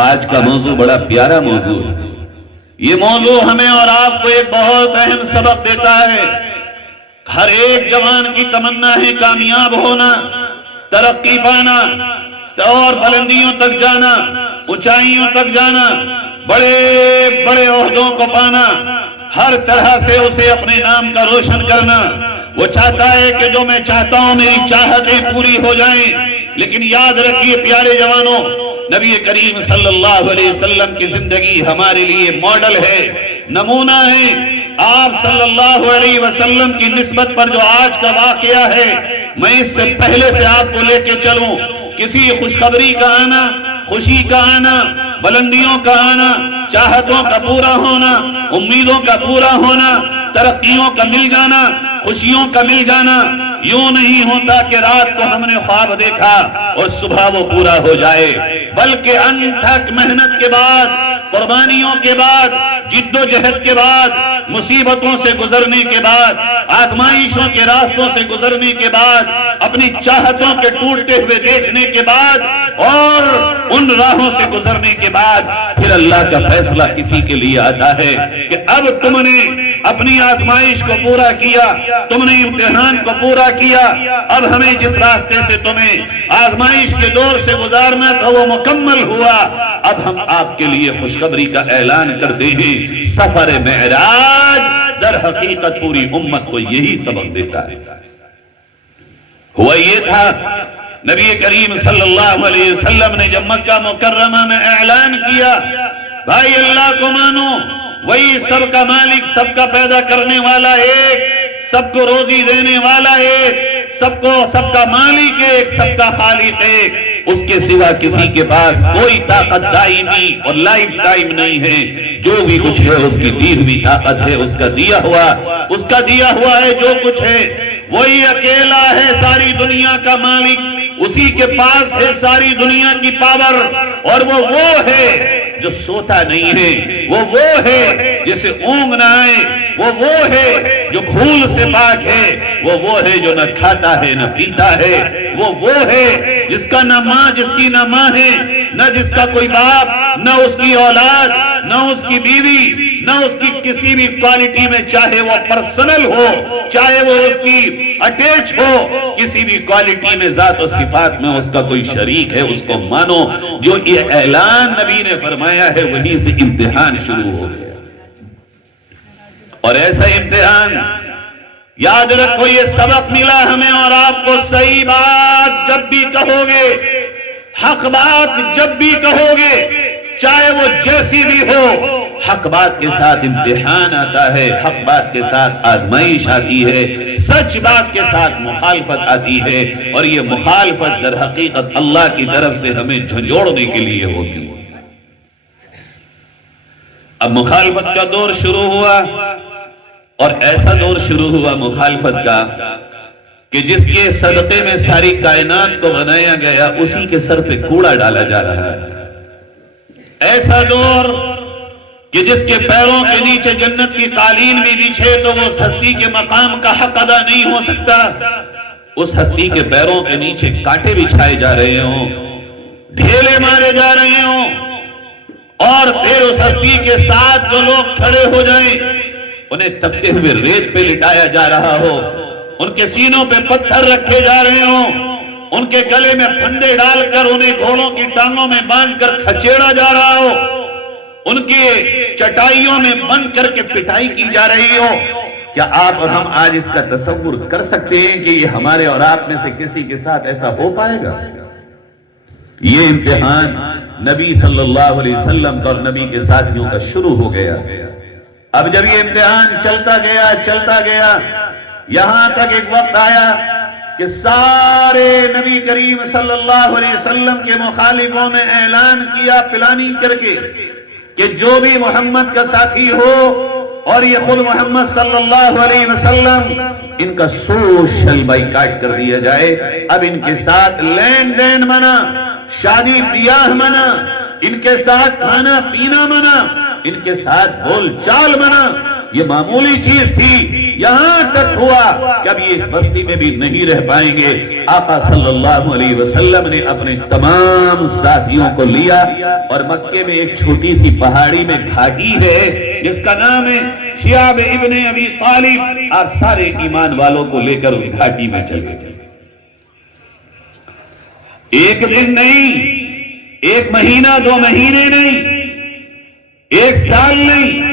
آج کا موضوع بڑا پیارا موضوع ہے۔ یہ موضوع ہمیں اور آپ کو ایک بہت اہم سبق دیتا ہے۔ ہر ایک جوان کی تمنا ہے کامیاب ہونا، ترقی پانا اور بلندیوں تک جانا، اونچائیوں تک جانا، بڑے بڑے عہدوں کو پانا، ہر طرح سے اسے اپنے نام کا روشن کرنا۔ وہ چاہتا ہے کہ جو میں چاہتا ہوں میری چاہتیں پوری ہو جائیں۔ لیکن یاد رکھیے پیارے جوانوں، نبی کریم صلی اللہ علیہ وسلم کی زندگی ہمارے لیے ماڈل ہے، نمونہ ہے۔ آپ صلی اللہ علیہ وسلم کی نسبت پر جو آج کا واقعہ ہے، میں اس سے پہلے سے آپ کو لے کے چلوں۔ کسی خوشخبری کا آنا، خوشی کا آنا، بلندیوں کا آنا، چاہتوں کا پورا ہونا، امیدوں کا پورا ہونا، ترقیوں کا مل جانا، خوشیوں کا مل جانا یوں نہیں ہوتا کہ رات کو ہم نے خواب دیکھا اور صبح وہ پورا ہو جائے، بلکہ انتھک محنت کے بعد، قربانیوں کے بعد، جد و جہد کے بعد، مصیبتوں سے گزرنے کے بعد، آزمائشوں کے راستوں سے گزرنے کے بعد، اپنی چاہتوں کے ٹوٹتے ہوئے دیکھنے کے بعد اور ان راہوں سے گزرنے کے بعد پھر اللہ کا فیصلہ کسی کے لیے آتا ہے کہ اب تم نے اپنی آزمائش کو پورا کیا، تم نے امتحان کو پورا کیا، اب ہمیں جس راستے سے تمہیں آزمائش کے دور سے گزارنا تھا وہ مکمل ہوا۔ اب ہم آپ کے لیے خوشخبری کا اعلان کرتے ہیں۔ سفر معراج در حقیقت پوری امت کو یہی سبق دیتا ہے۔ ہوا یہ تھا، نبی کریم صلی اللہ علیہ وسلم نے جب مکہ مکرمہ میں اعلان کیا، بھائی اللہ کو مانو، وہی سب کا مالک، سب کا پیدا کرنے والا ایک، سب کو روزی دینے والا ایک، سب کا مالک ایک، سب کا خالق ایک، اس کے سوا کسی کے پاس کوئی طاقت دائمی اور لائف ٹائم نہیں ہے۔ جو بھی کچھ ہے اس کی دی ہوئی طاقت ہے، اس کا دیا ہوا ہے جو کچھ ہے، وہی اکیلا ہے ساری دنیا کا مالک، اسی کے پاس ہے ساری دنیا کی پاور، اور وہ ہے جو سوتا نہیں ہے، وہ ہے جسے اونگ نہ آئے، وہ ہے جو بھول سے پاک ہے، وہ ہے جو نہ کھاتا ہے نہ پیتا ہے، وہ ہے جس کا نہ ماں، جس کی نہ ماں ہے، نہ جس کا کوئی باپ، نہ اس کی اولاد، نہ اس کی بیوی، نہ اس کی کسی بھی کوالٹی میں، چاہے وہ پرسنل ہو، چاہے وہ اس کی اٹیچ ہو، کسی بھی کوالٹی میں، ذات و صفات میں اس کا کوئی شریک ہے، اس کو مانو۔ جو یہ اعلان نبی نے فرمایا ہے وہیں سے امتحان شروع ہو گیا، اور ایسا امتحان یاد رکھو، یہ سبق ملا ہمیں اور آپ کو، صحیح بات جب بھی کہو گے، حق بات جب بھی کہو گے، چاہے وہ جیسی بھی ہو، حق بات کے ساتھ امتحان آتا ہے، حق بات کے ساتھ آزمائش آتی ہے، سچ بات کے ساتھ مخالفت آتی ہے، اور یہ مخالفت در حقیقت اللہ کی طرف سے ہمیں جھنجھوڑنے کے لیے ہوتی ہے۔ اب مخالفت کا دور شروع ہوا، اور ایسا دور شروع ہوا مخالفت کا کہ جس کے صدقے میں ساری کائنات کو بنایا گیا، اسی کے سر پہ کوڑا ڈالا جا رہا ہے۔ ایسا دور کہ جس کے پیروں کے نیچے جنت کی قالین بھی بچھے تو وہ اس ہستی کے مقام کا حق ادا نہیں ہو سکتا، اس ہستی کے پیروں کے نیچے کانٹے بچھائے جا رہے ہوں، ڈھیلے مارے جا رہے ہوں، اور پھر اس ہستی کے ساتھ جو لوگ کھڑے ہو جائیں انہیں تپتے ہوئے ریت پہ لٹایا جا رہا ہو، ان کے سینوں پہ پتھر رکھے جا رہے ہوں، ان کے گلے میں پھندے ڈال کر انہیں گھوڑوں کی ٹانگوں میں باندھ کر کھچیڑا جا رہا ہو، ان کے چٹائیوں میں بند کر کے پٹائی کی جا رہی ہو۔ کیا آپ اور ہم آج اس کا تصور کر سکتے ہیں کہ یہ ہمارے اور آپ میں سے کسی کے ساتھ ایسا ہو پائے گا؟ یہ امتحان نبی صلی اللہ علیہ وسلم اور نبی کے ساتھیوں کا شروع ہو گیا۔ اب جب یہ امتحان چلتا گیا، یہاں تک ایک وقت آیا کہ سارے نبی کریم صلی اللہ علیہ وسلم کے مخالفوں نے اعلان کیا پلاننگ کر کے کہ جو بھی محمد کا ساتھی ہو، اور یہ خود محمد صلی اللہ علیہ وسلم، ان کا سوشل بائیکاٹ کر دیا جائے۔ اب ان کے ساتھ لین دین منع، شادی بیاہ منع، ان کے ساتھ کھانا پینا منع، ان کے ساتھ بول چال منع۔ یہ معمولی چیز تھی یہاں تک ہوا کہ اب یہ اس بستی میں بھی نہیں رہ پائیں گے. آقا صلی اللہ علیہ وسلم نے اپنے تمام ساتھیوں کو لیا اور مکے میں ایک چھوٹی سی پہاڑی میں گھاٹی ہے جس کا نام ہے شیاب ابن ابی طالب. آپ سارے ایمان والوں کو لے کر اس گھاٹی میں چلے گئے. ایک دن نہیں, ایک مہینہ, 2 مہینے نہیں, 1 سال نہیں,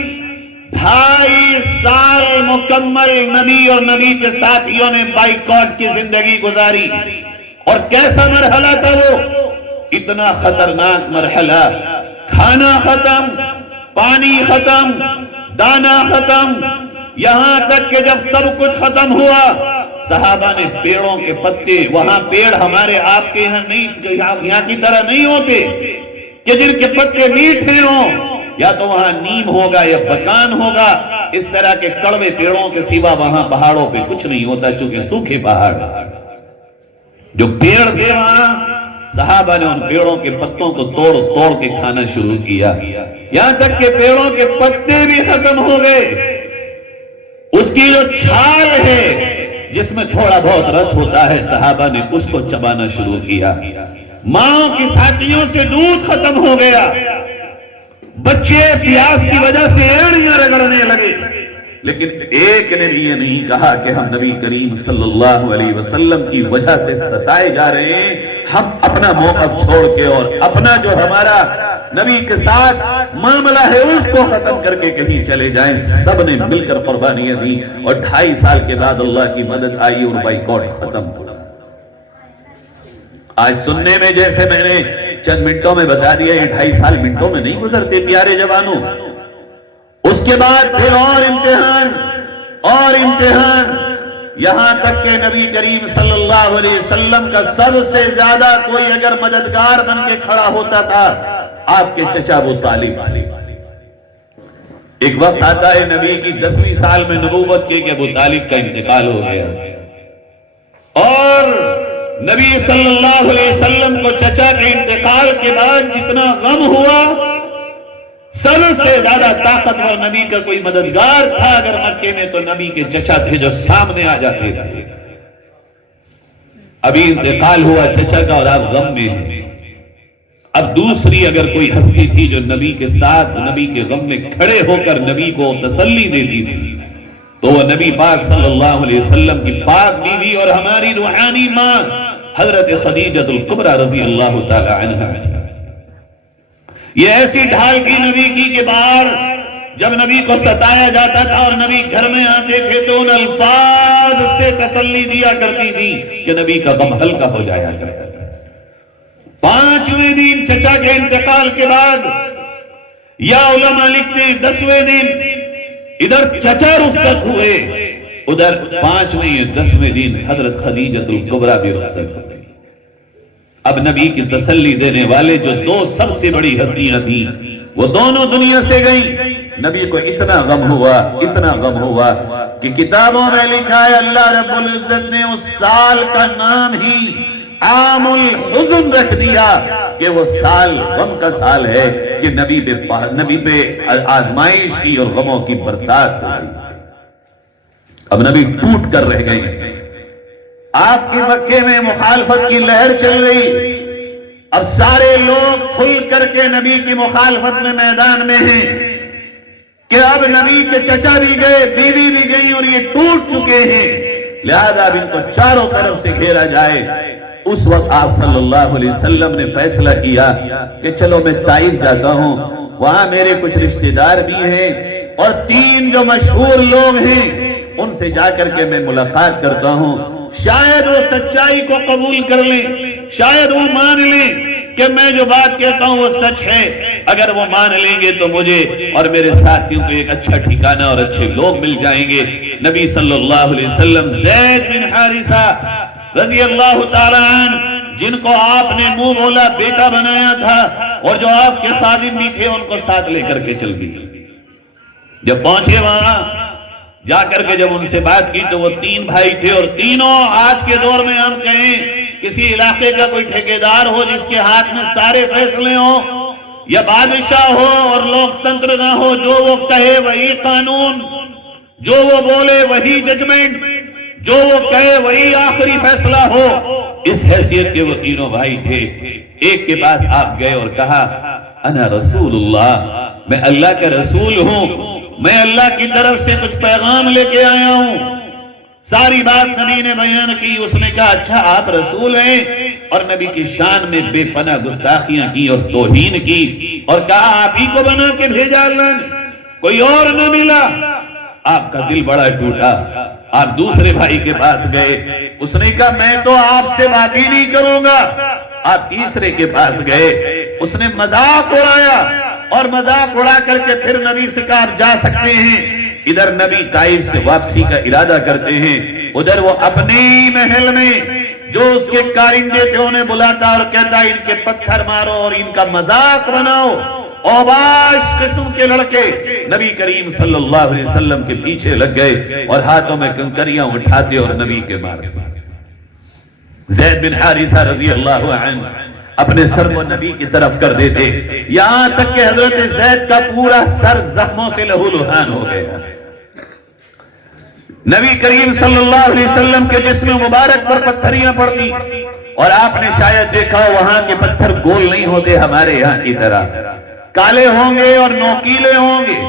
2.5 سال مکمل نبی اور نبی کے ساتھیوں نے بائیکاٹ کی زندگی گزاری. اور کیسا مرحلہ تھا وہ؟ اتنا خطرناک مرحلہ. کھانا ختم, پانی ختم, دانا ختم, یہاں تک کہ جب سب کچھ ختم ہوا صحابہ نے پیڑوں کے پتے, وہاں پیڑ ہمارے آپ کے یہاں نہیں, یہاں کی طرح نہیں ہوتے کہ جن کے پتے میٹھے ہوں, یا تو وہاں نیم ہوگا یا بکان ہوگا. اس طرح کے کڑوے پیڑوں کے سوا وہاں پہاڑوں پہ کچھ نہیں ہوتا, چونکہ سوکھے پہاڑ. جو پیڑ تھے وہاں, صحابہ نے ان پیڑوں کے پتوں کو توڑ توڑ کے کھانا شروع کیا, یہاں تک کہ پیڑوں کے پتے بھی ختم ہو گئے. اس کی جو چھال ہے جس میں تھوڑا بہت رس ہوتا ہے, صحابہ نے اس کو چبانا شروع کیا. ماں کی ساتھیوں سے دودھ ختم ہو گیا. بچے پیاس کی وجہ سے ایڑیاں رگڑنے لگے. لیکن ایک نے بھی یہ نہیں کہا کہ ہم نبی کریم صلی اللہ علیہ وسلم کی وجہ سے ستائے جا رہے ہیں, ہم اپنا موقف چھوڑ کے اور اپنا جو ہمارا نبی کے ساتھ معاملہ ہے اس کو ختم کر کے کہیں چلے جائیں. سب نے مل کر قربانیاں دی اور 2.5 سال کے بعد اللہ کی مدد آئی اور بائیکاٹ ختم ہوا. آج سننے میں جیسے میں نے چند منٹوں میں بتا دیا, یہ 2.5 سال منٹوں میں نہیں گزرتے پیارے جوانوں. اس کے بعد پھر اور امتحان, یہاں تک کہ نبی کریم صلی اللہ علیہ وسلم کا سب سے زیادہ کوئی اگر مددگار بن کے کھڑا ہوتا تھا آپ کے چچا ابو طالب. ایک وقت آتا ہے نبی کی 10ویں سال میں نبوت کے کہ ابو طالب کا انتقال ہو گیا, اور نبی صلی اللہ علیہ وسلم کو چچا کے انتقال کے بعد جتنا غم ہوا, سب سے زیادہ طاقتور نبی کا کوئی مددگار تھا اگر مکے میں تو نبی کے چچا تھے جو سامنے آ جاتے تھے. ابھی انتقال ہوا چچا کا اور آپ غم میں ہیں. اب دوسری اگر کوئی ہستی تھی جو نبی کے ساتھ نبی کے غم میں کھڑے ہو کر نبی کو تسلی دیتی تھی تو وہ نبی پاک صلی اللہ علیہ وسلم کی پاک بیوی اور ہماری روحانی ماں حضرت خدیجہ الکبریٰ رضی اللہ تعالی عنہا. یہ ایسی ڈھال کی نبی کی کہ باہر جب نبی کو ستایا جاتا تھا اور نبی گھر میں آتے تھے تو ان الفاظ سے تسلی دیا کرتی تھی کہ نبی کا غم ہلکا ہو جایا کرتا تھا. 5ویں دن چچا کے انتقال کے بعد یا علماء لکھتے ہیں 10ویں دن ادھر چچا رخصت ہوئے, ادھر 5ویں یا 10ویں دن حضرت خدیجہ الکبریٰ بھی رخصت ہوئے. اب نبی کی تسلی دینے والے جو 2 سب سے بڑی ہستیاں تھیں وہ دونوں دنیا سے گئیں. نبی کو اتنا غم ہوا کہ کتابوں میں لکھا ہے اللہ رب العزت نے اس سال کا نام ہی عام الحزن رکھ دیا کہ وہ سال غم کا سال ہے کہ نبی پہ آزمائش کی اور غموں کی برسات ہوئی. اب نبی ٹوٹ کر رہ گئے. آپ کی مکے میں مخالفت کی لہر چل رہی. اب سارے لوگ کھل کر کے نبی کی مخالفت میں میدان میں ہیں کہ اب نبی کے چچا بھی گئے, بیوی بھی گئی اور یہ ٹوٹ چکے ہیں, لہذا اب ان کو چاروں طرف سے گھیرا جائے. اس وقت آپ صلی اللہ علیہ وسلم نے فیصلہ کیا کہ چلو میں طائف جاتا ہوں, وہاں میرے کچھ رشتہ دار بھی ہیں اور 3 جو مشہور لوگ ہیں ان سے جا کر کے میں ملاقات کرتا ہوں, شاید وہ سچائی کو قبول کر لیں, شاید وہ مان لیں کہ میں جو بات کہتا ہوں وہ سچ ہے. اگر وہ مان لیں گے تو مجھے اور میرے ساتھیوں کو ایک اچھا ٹھکانہ اور اچھے لوگ مل جائیں گے. نبی صلی اللہ علیہ وسلم زید بن حارثہ رضی اللہ تعالی عنہ جن کو آپ نے منہ بولا بیٹا بنایا تھا اور جو آپ کے خادم بھی تھے ان کو ساتھ لے کر کے چل گئی. جب پہنچے وہاں جا کر کے جب ان سے بات کی تو وہ 3 بھائی تھے اور تینوں آج کے دور میں ہم کہیں کسی علاقے کا کوئی ٹھیکیدار ہو جس کے ہاتھ میں سارے فیصلے ہوں, یا بادشاہ ہو اور لوک تنتر نہ ہو, جو وہ کہے وہی قانون, جو وہ بولے وہی ججمنٹ، جو وہ کہے وہی آخری فیصلہ ہو۔ اس حیثیت کے وہ تینوں بھائی تھے۔ ایک کے پاس آپ گئے اور کہا انا رسول اللہ، میں اللہ کا رسول ہوں، میں اللہ کی طرف سے کچھ پیغام لے کے آیا ہوں۔ ساری بات نبی نے بیان کی۔ اس نے کہا اچھا آپ رسول ہیں، اور نبی کی شان میں بے پناہ گستاخیاں کی اور توہین کی، اور کہا آپ ہی کو بنا کے بھیجا اللہ نے، کوئی اور نہ ملا۔ آپ کا دل بڑا ٹوٹا۔ آپ دوسرے بھائی کے پاس گئے، اس نے کہا میں تو آپ سے بات ہی نہیں کروں گا۔ آپ تیسرے کے پاس گئے، اس نے مذاق اڑایا، اور مذاق اڑا کر کے پھر نبی سے کہا آپ جا سکتے ہیں۔ ادھر نبی طائف سے واپسی کا ارادہ کرتے ہیں، ادھر وہ اپنے ہی محل میں جو اس کے کارندے تھے انہیں بلاتا اور کہتا ان کے پتھر مارو اور ان کا مذاق بناؤ۔ اوباش قسم کے لڑکے نبی کریم صلی اللہ علیہ وسلم کے پیچھے لگ گئے اور ہاتھوں میں کنکریاں اٹھاتے اور نبی کے مارتے۔ زید بن حارثہ رضی اللہ عنہ اپنے سر کو نبی کی طرف کر دیتے، یہاں تک کہ حضرت زید کا پورا سر زخموں سے لہو لہان ہو گیا۔ نبی کریم صلی اللہ علیہ وسلم کے جسم مبارک پر پتھریاں پڑتی، اور آپ نے شاید دیکھا وہاں کے پتھر گول نہیں ہوتے ہمارے یہاں کی طرح، کالے ہوں گے اور نوکیلے ہوں گے،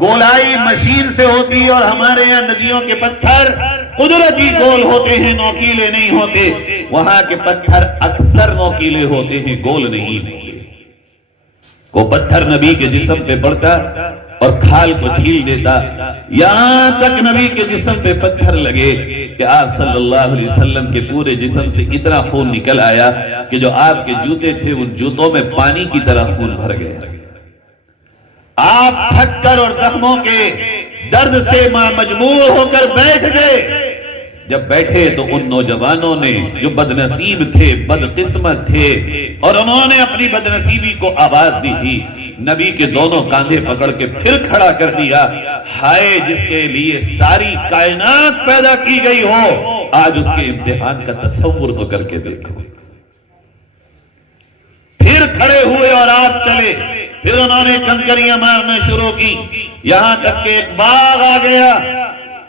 گولائی مشین سے ہوتی، اور ہمارے یہاں ندیوں کے پتھر قدرتی گول ہوتے ہیں، نوکیلے نہیں ہوتے۔ وہاں کے پتھر اکثر نوکیلے ہوتے ہیں، گول نہیں ہوتے۔ وہ پتھر نبی کے جسم پہ پڑتا اور کھال کو چھیل دیتا، یہاں تک نبی کے جسم پہ پتھر لگے کہ آپ صلی اللہ علیہ وسلم کے پورے جسم سے اتنا خون نکل آیا کہ جو آپ کے جوتے تھے ان جوتوں میں پانی کی طرح خون بھر گیا۔ آپ تھک کر اور زخموں کے درد سے مجبور ہو کر بیٹھ گئے۔ جب بیٹھے تو ان نوجوانوں نے جو بدنصیب تھے، بدقسمت تھے، اور انہوں نے اپنی بدنصیبی کو آواز دی تھی، نبی کے دونوں کاندھے پکڑ کے پھر کھڑا کر دیا۔ ہائے جس کے لیے ساری کائنات پیدا کی گئی ہو، آج اس کے امتحان کا تصور تو کر کے دیکھو۔ پھر کھڑے ہوئے اور آپ چلے، پھر انہوں نے کنکریاں مارنا شروع کی، یہاں تک کہ ایک باغ آ گیا،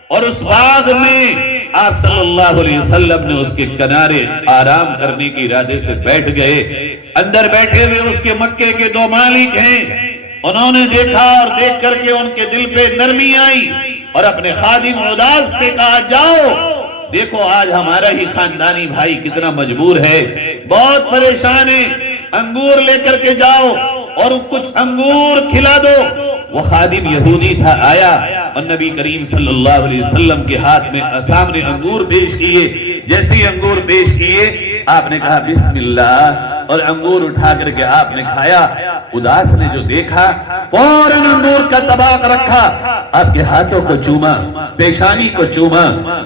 اور اس باغ میں آپ صلی اللہ علیہ وسلم نے اس کے کنارے آرام کرنے کے ارادے سے بیٹھ گئے۔ اندر بیٹھے ہوئے اس کے مکے کے دو مالک ہیں، انہوں نے دیکھا اور دیکھ کر کے ان کے دل پہ نرمی آئی، اور اپنے خادم عداس سے کہا جاؤ دیکھو آج ہمارا ہی خاندانی بھائی کتنا مجبور ہے، بہت پریشان ہے، انگور لے کر کے جاؤ اور کچھ انگور کھلا دو۔ وہ خادم یہودی تھا، آیا اور نبی کریم صلی اللہ علیہ وسلم کے ہاتھ میں سامنے انگور پیش کیے۔ جیسے ہی انگور پیش کیے آپ نے کہا بسم اللہ، اور انگور اٹھا کر کے آپ نے کھایا۔ اداس نے جو دیکھا فوراً انگور کا طبق رکھا، آپ کے ہاتھوں کو چوما، پیشانی کو چوما،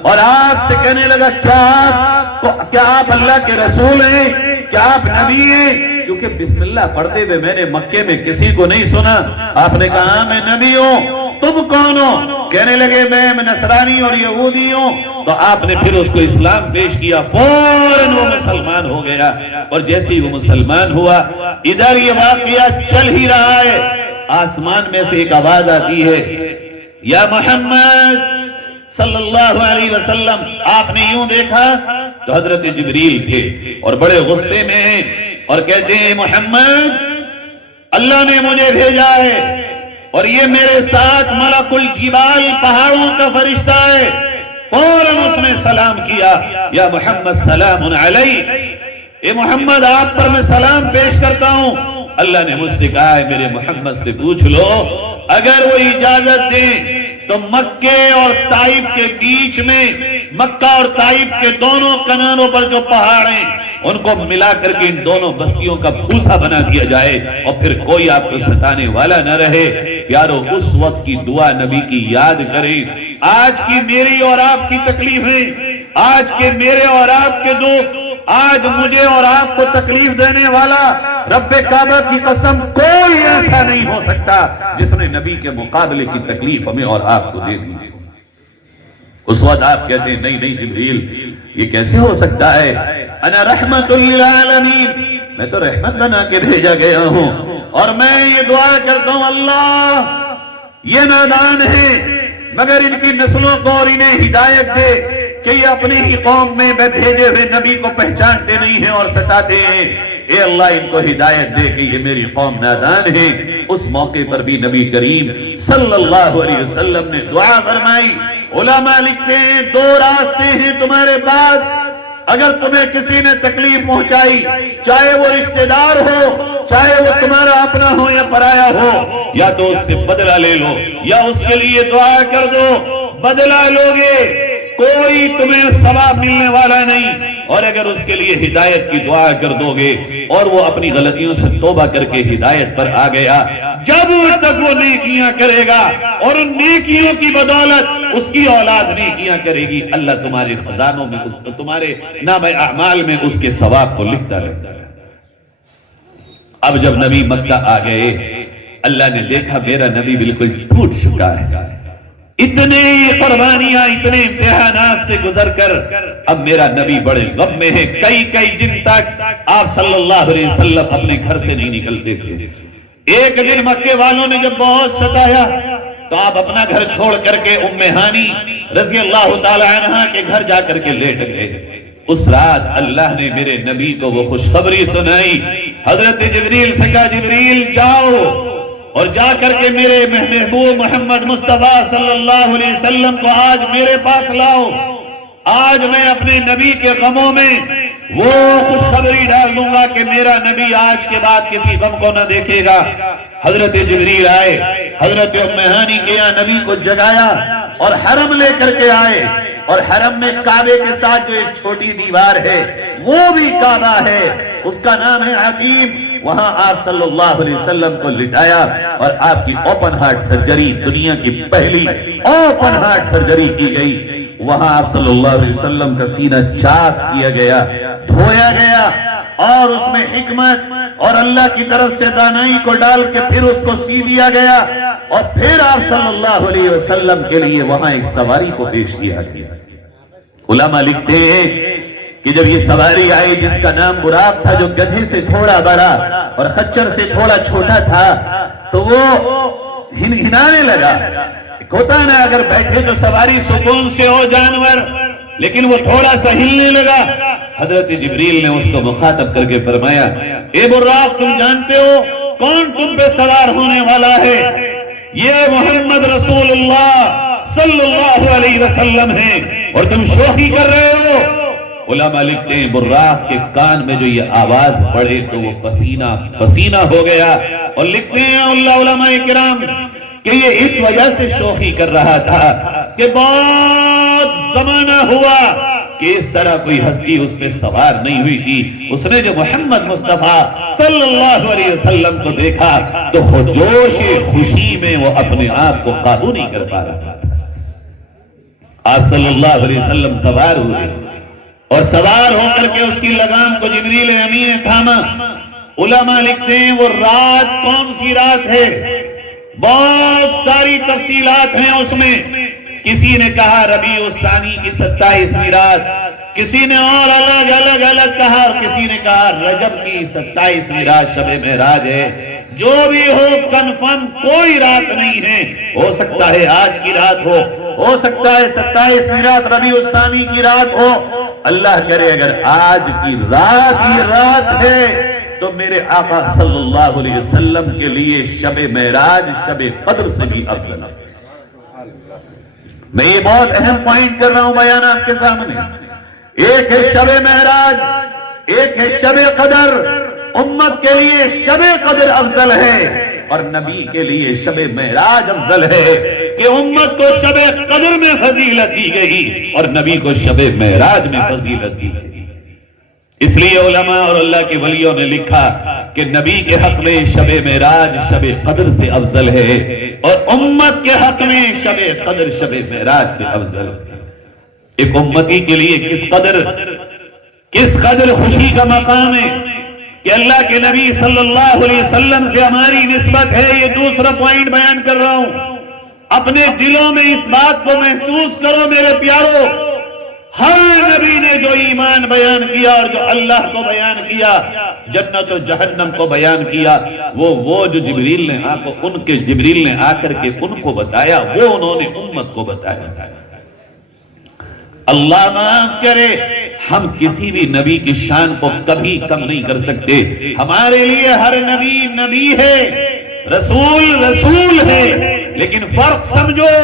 اور آپ سے کہنے لگا کیا آپ اللہ کے رسول ہیں، کیا آپ نبی ہیں؟ چونکہ بسم اللہ پڑھتے ہوئے میں نے مکے میں کسی کو نہیں سنا۔ آپ نے کہا میں نبی ہوں، تم کون ہو؟ کہنے لگے میں نصرانی اور یہودی ہوں۔ تو آپ نے پھر اس کو اسلام پیش کیا، فوراً وہ مسلمان ہو گیا، اور جیسے ہی وہ مسلمان ہوا، ادھر یہ واقعہ چل ہی رہا ہے، آسمان میں سے ایک آواز آتی ہے یا محمد صلی اللہ علیہ وسلم۔ آپ نے یوں دیکھا تو حضرت جبریل تھے اور بڑے غصے میں ہیں، اور کہتے ہیں محمد اللہ نے مجھے بھیجا ہے، اور یہ میرے ساتھ ملک الجبال پہاڑوں کا فرشتہ ہے۔ فوراً اس نے سلام کیا، یا محمد سلام علیہ، اے محمد آپ پر میں سلام پیش کرتا ہوں۔ اللہ نے مجھ سے کہا ہے میرے محمد سے پوچھ لو، اگر وہ اجازت دیں تو مکے اور طائف کے بیچ میں، مکہ اور طائف کے دونوں کناروں پر جو پہاڑ ہیں ان کو ملا کر کے ان دونوں بستیوں کا بھوسا بنا دیا جائے، اور پھر کوئی آپ کو ستانے والا نہ رہے۔ یارو اس وقت کی دعا نبی کی یاد کریں۔ آج کی میری اور آپ کی تکلیفیں، آج کے میرے اور آپ کے دکھ، آج مجھے اور آپ کو تکلیف دینے والا رب کعبہ کی قسم کوئی ایسا نہیں ہو سکتا جس نے نبی کے مقابلے کی تکلیف ہمیں اور آپ کو دے دی۔ اس وقت آپ کہتے ہیں نہیں جبریل یہ کیسے ہو سکتا ہے، انا رحمت للعالمین، میں تو رحمت بنا کے بھیجا گیا ہوں، اور میں یہ دعا کرتا ہوں اللہ یہ نادان ہے، مگر ان کی نسلوں کو اور انہیں ہدایت دے کہ یہ اپنی ہی قوم میں بھیجے ہوئے نبی کو پہچانتے نہیں ہیں اور ستاتے ہیں۔ اے اللہ ان کو ہدایت دے کہ یہ میری قوم نادان ہے۔ اس موقع پر بھی نبی کریم صلی اللہ علیہ وسلم نے دعا فرمائی۔ علماء لکھتے ہیں دو راستے ہیں تمہارے پاس، اگر تمہیں کسی نے تکلیف پہنچائی، چاہے وہ رشتہ دار ہو، چاہے وہ تمہارا اپنا ہو یا پرایا ہو، یا تو اس سے بدلہ لے لو یا اس کے لیے دعا کر دو۔ بدلہ لوگے کوئی تمہیں ثواب ملنے والا نہیں، اور اگر اس کے لیے ہدایت کی دعا کر دو گے اور وہ اپنی غلطیوں سے توبہ کر کے ہدایت پر آ گیا، جب تک وہ نیکیاں کرے گا اور ان نیکیوں کی بدولت اس کی اولاد نیکیاں کرے گی، اللہ تمہارے خزانوں میں تمہارے نام اعمال میں اس کے ثواب کو لکھتا رہتا ہے۔ اب جب نبی مکہ آ گئے، اللہ نے دیکھا میرا نبی بالکل ٹوٹ چکا ہے، اتنے قربانیاں اتنے امتحانات سے گزر کر اب میرا نبی بڑے غم میں ہے۔ کئی دن تک آپ صلی اللہ علیہ وسلم اپنے گھر سے نہیں نکلتے تھے۔ ایک دن مکے والوں نے جب بہت ستایا تو آپ اپنا گھر چھوڑ کر کے ام ہانی رضی اللہ تعالی عنہا کے گھر جا کر کے لیٹ گئے۔ اس رات اللہ نے میرے نبی کو وہ خوشخبری سنائی، حضرت جبریل سے کہا جبریل جاؤ اور جا کر کے میرے محبوب محمد مصطفیٰ صلی اللہ علیہ وسلم کو آج میرے پاس لاؤ۔ آج میں اپنے نبی کے غموں میں وہ خوشخبری ڈال دوں گا کہ میرا نبی آج کے بعد کسی غم کو نہ دیکھے گا۔ حضرت جبریل آئے، حضرت ام ہانی کے یہاں نبی کو جگایا اور حرم لے کر کے آئے، اور حرم میں کعبے کے ساتھ جو ایک چھوٹی دیوار ہے وہ بھی کعبہ ہے، اس کا نام ہے حکیم۔ وہاں آپ صلی اللہ علیہ وسلم کو لٹایا اور آپ کی اوپن ہارٹ سرجری، دنیا کی پہلی اوپن ہارٹ سرجری کی گئی۔ وہاں آپ صلی اللہ علیہ وسلم کا سینہ چاک کیا گیا، دھویا گیا، اور اس میں حکمت اور اللہ کی طرف سے دانائی کو ڈال کے پھر اس کو سی دیا گیا، اور پھر آپ صلی اللہ علیہ وسلم کے لیے وہاں ایک سواری کو پیش کیا گیا۔ علماء لکھتے ہیں کہ جب یہ سواری آئی جس کا نام براق تھا، جو گدھے سے تھوڑا بڑا اور خچر سے تھوڑا چھوٹا تھا، تو وہ ہنانے لگا۔ ہوتا نا اگر بیٹھے تو سواری سکون سے ہو جانور، لیکن وہ تھوڑا سا ہلنے لگا۔ حضرت جبریل نے اس کو مخاطب کر کے فرمایا، اے براق تم جانتے ہو کون تم پہ سوار ہونے والا ہے؟ یہ محمد رسول اللہ صلی اللہ علیہ وسلم ہیں، اور تم شوخی کر رہے ہو۔ علماء لکھتے ہیں براق کے کان میں جو یہ آواز پڑے تو وہ پسینہ پسینہ ہو گیا، اور لکھتے ہیں علماء کرام کہ یہ اس وجہ سے شوخی کر رہا تھا کہ بہت زمانہ ہوا کہ اس طرح کوئی ہستی اس پہ سوار نہیں ہوئی تھی۔ اس نے جو محمد مصطفیٰ صلی اللہ علیہ وسلم کو دیکھا تو جوش خوشی میں وہ اپنے آپ کو قابو نہیں کر پا رہا تھا۔ آپ صلی اللہ علیہ وسلم سوار ہوئے، اور سوار ہو کر کے اس کی لگام کو جبریل امین نے تھاما۔ علماء لکھتے ہیں وہ رات کون سی رات ہے؟ بہت ساری تفصیلات ہیں اس میں۔ کسی نے کہا ربیع الثانی کی 27ویں رات، کسی نے اور الگ کہا، اور کسی نے کہا رجب کی 27ویں رات شب معراج ہے۔ جو بھی ہو کنفرم کوئی رات نہیں ہے، ہو سکتا ہے آج کی رات ہو سکتا ہے 27ویں رات ربیع الثانی کی رات ہو۔ اللہ کرے اگر آج کی رات یہ رات ہے تو میرے آقا صلی اللہ علیہ وسلم کے لیے شب معراج شب قدر سے بھی افضل ہے۔ میں یہ بہت اہم پوائنٹ کر رہا ہوں بیان آپ کے سامنے۔ ایک ہے شب معراج، ایک ہے شب قدر۔ امت کے لیے شب قدر افضل ہے اور نبی کے لیے شب معراج افضل ہے، کہ امت کو شب قدر میں فضیلت دی گئی اور نبی کو شب معراج میں فضیلت دی گئی۔ اس لیے علماء اور اللہ کے ولیوں نے لکھا کہ نبی کے حق میں شب معراج شب قدر سے افضل ہے، اور امت کے حق میں شب قدر شب معراج سے افضل ہے۔ ایک امتی کے لیے کس قدر خوشی کا مقام ہے کہ اللہ کے نبی صلی اللہ علیہ وسلم سے ہماری نسبت ہے۔ یہ دوسرا پوائنٹ بیان کر رہا ہوں۔ اپنے دلوں میں اس بات کو محسوس کرو میرے پیارو ہر نبی نے جو ایمان بیان کیا اور جو اللہ کو بیان کیا، جنت و جہنم کو بیان کیا، وہ جو جبریل نے آ کر کے ان کو بتایا، وہ انہوں نے امت کو بتایا۔ اللہ معاف کرے، ہم کسی بھی نبی کی شان کو کبھی کم نہیں کر سکتے۔ ہمارے لیے ہر نبی نبی ہے، رسول رسول ہے، لیکن فرق سمجھو،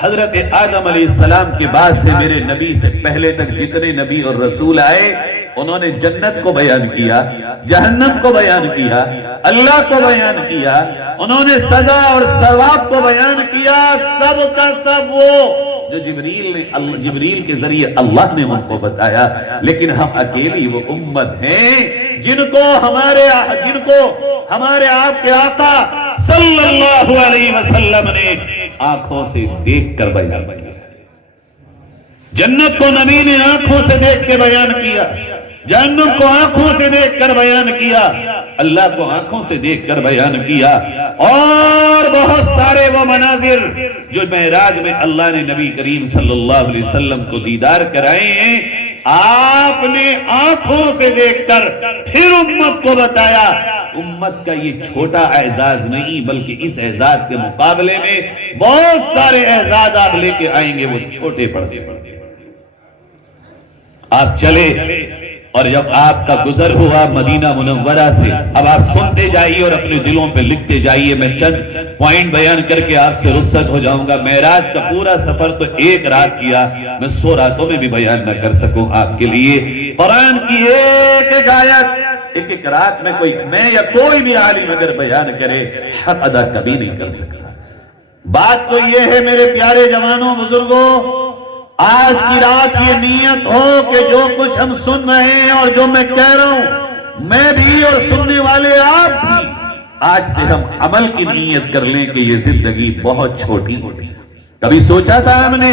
حضرت آدم علیہ السلام کے بعد سے میرے نبی سے پہلے تک جتنے نبی اور رسول آئے، انہوں نے جنت کو بیان کیا، جہنم کو بیان کیا، اللہ کو بیان کیا، انہوں نے سزا اور ثواب کو بیان کیا، سب کا سب وہ جو جبریل کے ذریعے اللہ نے ان کو بتایا۔ لیکن ہم اکیلی وہ امت ہیں جن کو ہمارے آپ کے آقا صلی اللہ علیہ وسلم نے آنکھوں سے دیکھ کر بیان کیا۔ جنت کو نبی نے آنکھوں سے دیکھ کے بیان کیا، جہنم کو آنکھوں سے دیکھ کر بیان کیا، اللہ کو آنکھوں سے دیکھ کر بیان کیا، اور بہت سارے وہ مناظر جو معراج میں اللہ نے نبی کریم صلی اللہ علیہ وسلم کو دیدار کرائے ہیں، آپ نے آنکھوں سے دیکھ کر پھر امت کو بتایا۔ امت کا یہ چھوٹا اعزاز نہیں، بلکہ اس اعزاز کے مقابلے میں بہت سارے اعزاز آپ لے کے آئیں گے، وہ چھوٹے پڑتے آپ چلے، اور جب آپ کا گزر ہوا مدینہ منورہ سے، اب آپ سنتے جائیے اور اپنے دلوں پہ لکھتے جائیے۔ میں چند پوائنٹ بیان کر کے آپ سے رخصت ہو جاؤں گا۔ معراج کا پورا سفر تو ایک رات کیا، میں 100 راتوں میں بھی بیان نہ کر سکوں آپ کے لیے۔ قرآن کی ایک آیت ایک رات میں میں یا کوئی بھی عالم اگر بیان کرے، حق ادا کبھی نہیں کر سکتا۔ بات تو یہ ہے میرے پیارے جوانوں، بزرگوں، آج کی رات یہ نیت ہو کہ جو کچھ ہم سن رہے ہیں اور جو میں کہہ رہا ہوں، میں بھی اور سننے والے آپ بھی، آج سے ہم عمل کی نیت کر لیں کہ یہ زندگی بہت چھوٹی ہوتی ہے۔ کبھی سوچا تھا ہم نے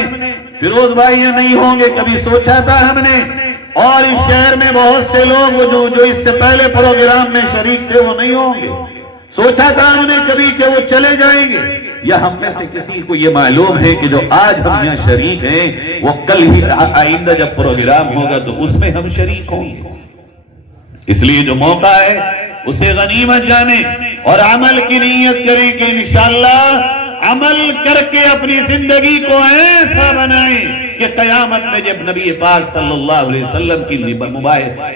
فیروز بھائی یہ نہیں ہوں گے، کبھی سوچا تھا ہم نے، اور اس شہر میں بہت سے لوگ جو اس سے پہلے پروگرام میں شریک تھے وہ نہیں ہوں گے، سوچا تھا ہم نے کبھی کہ وہ چلے جائیں گے، یا ہم میں سے کسی کو یہ معلوم ہے کہ جو آج ہم یہاں شریک ہیں وہ کل ہی آئندہ جب پروگرام ہوگا تو اس میں ہم شریک ہوں گے؟ اس لیے جو موقع ہے اسے غنیمت جانیں اور عمل کی نیت کریں کہ انشاءاللہ عمل کر کے اپنی زندگی کو ایسا بنائیں کہ قیامت میں جب نبی پاک صلی اللہ علیہ وسلم کی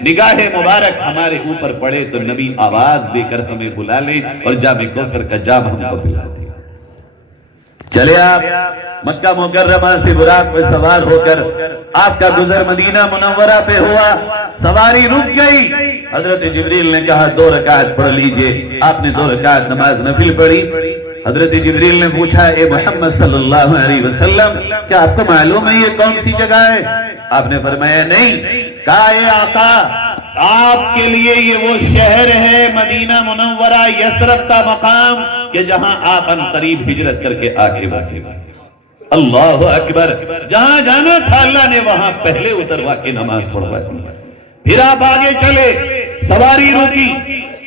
نگاہ مبارک ہمارے اوپر پڑے تو نبی آواز دے کر ہمیں بلا لیں اور جام کوثر کا جام ہم کو پلا دیں۔ چلے آپ مکہ مکرمہ سے براق پہ سوار ہو کر آپ کا گزر مدینہ منورہ پہ ہوا، سواری رک گئی، حضرت جبریل نے کہا 2 رکعت پڑھ لیجئے، آپ نے 2 رکعت نماز نفل پڑھی۔ حضرت جبریل نے پوچھا اے محمد صلی اللہ علیہ وسلم کیا آپ کو معلوم ہے یہ کون سی جگہ ہے؟ آپ نے فرمایا نہیں۔ کہا اے آقا آپ کے لیے یہ وہ شہر ہے مدینہ منورہ، یثرب کا مقام کہ جہاں آپ ان قریب ہجرت کر کے آگے بسے۔ اللہ اکبر، جہاں جانا تھا اللہ نے وہاں پہلے اتروا کے نماز پڑھوائی۔ پھر آپ آگے چلے، سواری روکی،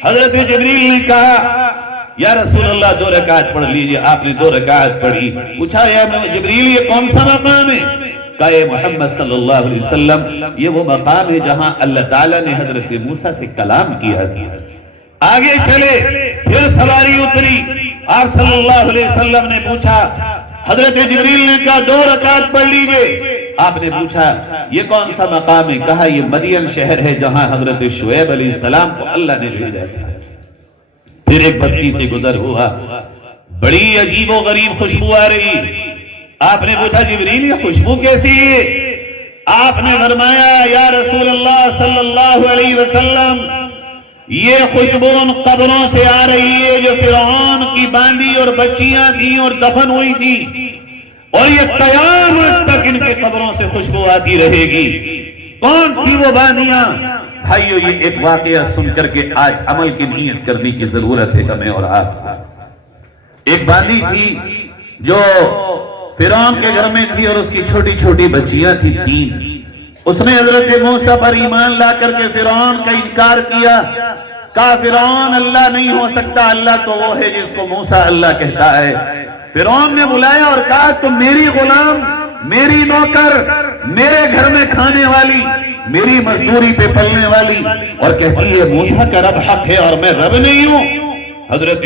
حضرت جبریل نے کہا یا رسول اللہ 2 رکعت پڑھ لیجئے، آپ نے 2 رکعت پڑھی۔ پوچھا یا جبریل یہ کون سا مقام ہے؟ کہا اے محمد صلی اللہ علیہ وسلم یہ وہ مقام ہے جہاں اللہ تعالیٰ نے حضرت موسیٰ سے کلام کیا تھا۔ آگے چلے، پھر سواری اتری، آپ صلی اللہ علیہ وسلم نے پوچھا، حضرت جبریل نے کہا 2 رکعت پڑھ لیجئے۔ آپ نے پوچھا یہ کون سا مقام ہے؟ کہا یہ مدین شہر ہے جہاں حضرت شعیب علیہ السلام کو اللہ نے بھیجا تھا۔ پھر ایک بستی سے گزر ہوا، بڑی عجیب و غریب خوشبو آ رہی۔ آپ نے پوچھا جبریل یہ خوشبو کیسی ہے؟ آپ نے فرمایا یا رسول اللہ صلی اللہ علیہ وسلم یہ خوشبو ان قبروں سے آ رہی ہے جو فرعون کی باندی اور بچیاں تھیں اور دفن ہوئی تھی، اور یہ قیامت تک ان کے قبروں سے خوشبو آتی رہے گی۔ کون تھی وہ باندیاں؟ بھائیو یہ ایک واقعہ سن کر کے آج عمل کی نیت کرنے کی ضرورت ہے ہمیں اور آپ کو۔ ایک باندی تھی جو فرعون کے گھر میں تھی اور اس کی چھوٹی چھوٹی بچیاں تھی 3۔ اس نے حضرت موسیٰ پر ایمان لا کر کے فرعون کا انکار کیا، کہا فرعون اللہ نہیں ہو سکتا، اللہ تو وہ ہے جس کو موسیٰ اللہ کہتا ہے۔ فرعون نے بلایا اور کہا تم میری غلام، میری نوکر، میرے گھر میں کھانے والی، میری مزدوری پہ پلنے والی، اور کہتی ہے موسیٰ کا رب حق ہے اور میں رب نہیں ہوں۔ حضرت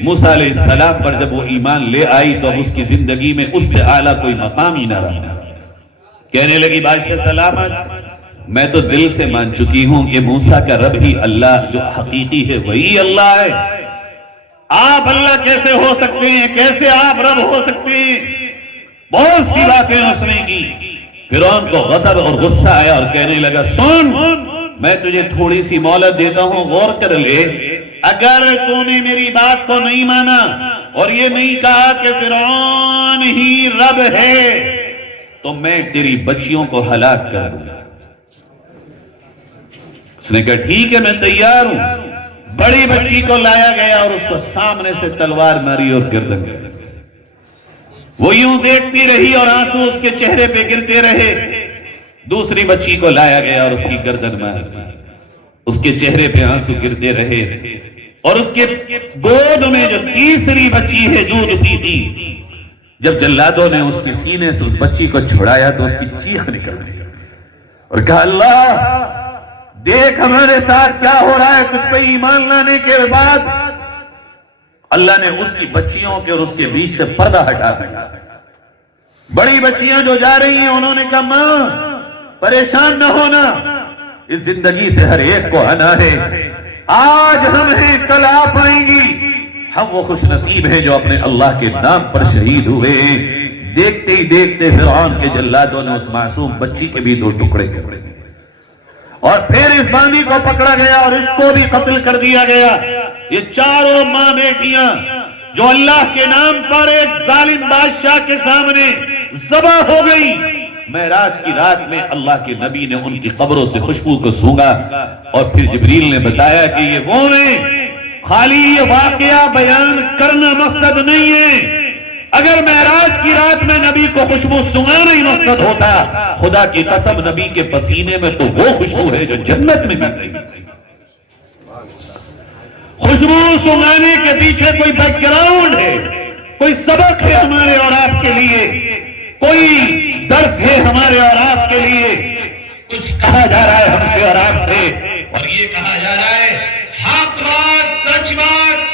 موسیٰ علیہ السلام پر جب وہ ایمان لے آئی تو اب اس کی زندگی میں اس سے اعلیٰ کوئی مقام ہی نہ رہا۔ کہنے لگی بادشاہ سلامت، میں تو دل سے مان چکی ہوں کہ موسیٰ کا رب ہی اللہ جو حقیقی ہے وہی اللہ ہے۔ آپ اللہ کیسے ہو سکتے ہیں؟ کیسے آپ رب ہو سکتے ہیں؟ بہت سی باتیں اس نے کی۔ فرعون کو غضب اور غصہ آیا اور کہنے لگا سن، میں تجھے تھوڑی سی مہلت دیتا ہوں، غور کر لے، اگر تو نے میری بات کو نہیں مانا اور یہ نہیں کہا کہ فرعون ہی رب ہے تو میں تیری بچیوں کو ہلاک کر دوں۔ اس نے کہا ٹھیک ہے میں تیار ہوں۔ بڑی بچی کو لایا گیا اور اس کو سامنے سے تلوار ماری اور گردن گئی۔ وہ یوں دیکھتی رہی اور آنسو اس کے چہرے پہ گرتے رہے۔ دوسری بچی کو لایا گیا اور اس کی گردن ماری، اس کے چہرے پہ آنسو گرتے رہے، اور اس کے گود میں جو تیسری بچی ہے دودھ پیتی، جب جلادوں نے اس کے سینے سے اس بچی کو چھڑایا تو اس کی چیخ نکل گئی اور کہا اللہ دیکھ ہمارے ساتھ کیا ہو رہا ہے۔ کچھ پہ ایمان لانے کے بعد اللہ نے اس کی بچیوں کے اور اس کے بیچ سے پردہ ہٹا دیا۔ بڑی بچیاں جو جا رہی ہیں انہوں نے کہا ماں پریشان نہ ہونا، اس زندگی سے ہر ایک کو آنا ہے، آج ہم ہیں کل آپ آئیں گی۔ ہم وہ خوش نصیب ہیں جو اپنے اللہ کے نام پر شہید ہوئے ہیں۔ دیکھتے ہی دیکھتے فرعون کے جلادوں نے اس معصوم بچی کے بھی 2 ٹکڑے کر دیے، اور پھر اس بانی کو پکڑا گیا اور اس کو بھی قتل کر دیا گیا۔ یہ چاروں ماں بیٹیاں جو اللہ کے نام پر ایک ظالم بادشاہ کے سامنے ذبح ہو گئی، معراج کی رات میں اللہ کے نبی نے ان کی قبروں سے خوشبو کو سونگا، اور پھر جبریل نے بتایا کہ یہ وہ ہیں۔ خالی یہ واقعہ بیان کرنا مقصد نہیں ہے، اگر معراج کی رات میں نبی کو خوشبو سنگانا ہی مقصد ہوتا، خدا کی قسم نبی کے پسینے میں تو وہ خوشبو ہے جو جنت میں بھی نہیں۔ خوشبو سنگانے کے پیچھے کوئی بیک گراؤنڈ ہے، کوئی سبق ہے ہمارے اور آپ کے لیے، کوئی درس ہے ہمارے اور آپ کے لیے۔ کچھ کہا جا رہا ہے ہم سے اور آپ سے، اور یہ کہا جا رہا ہے حق بات، سچ بات،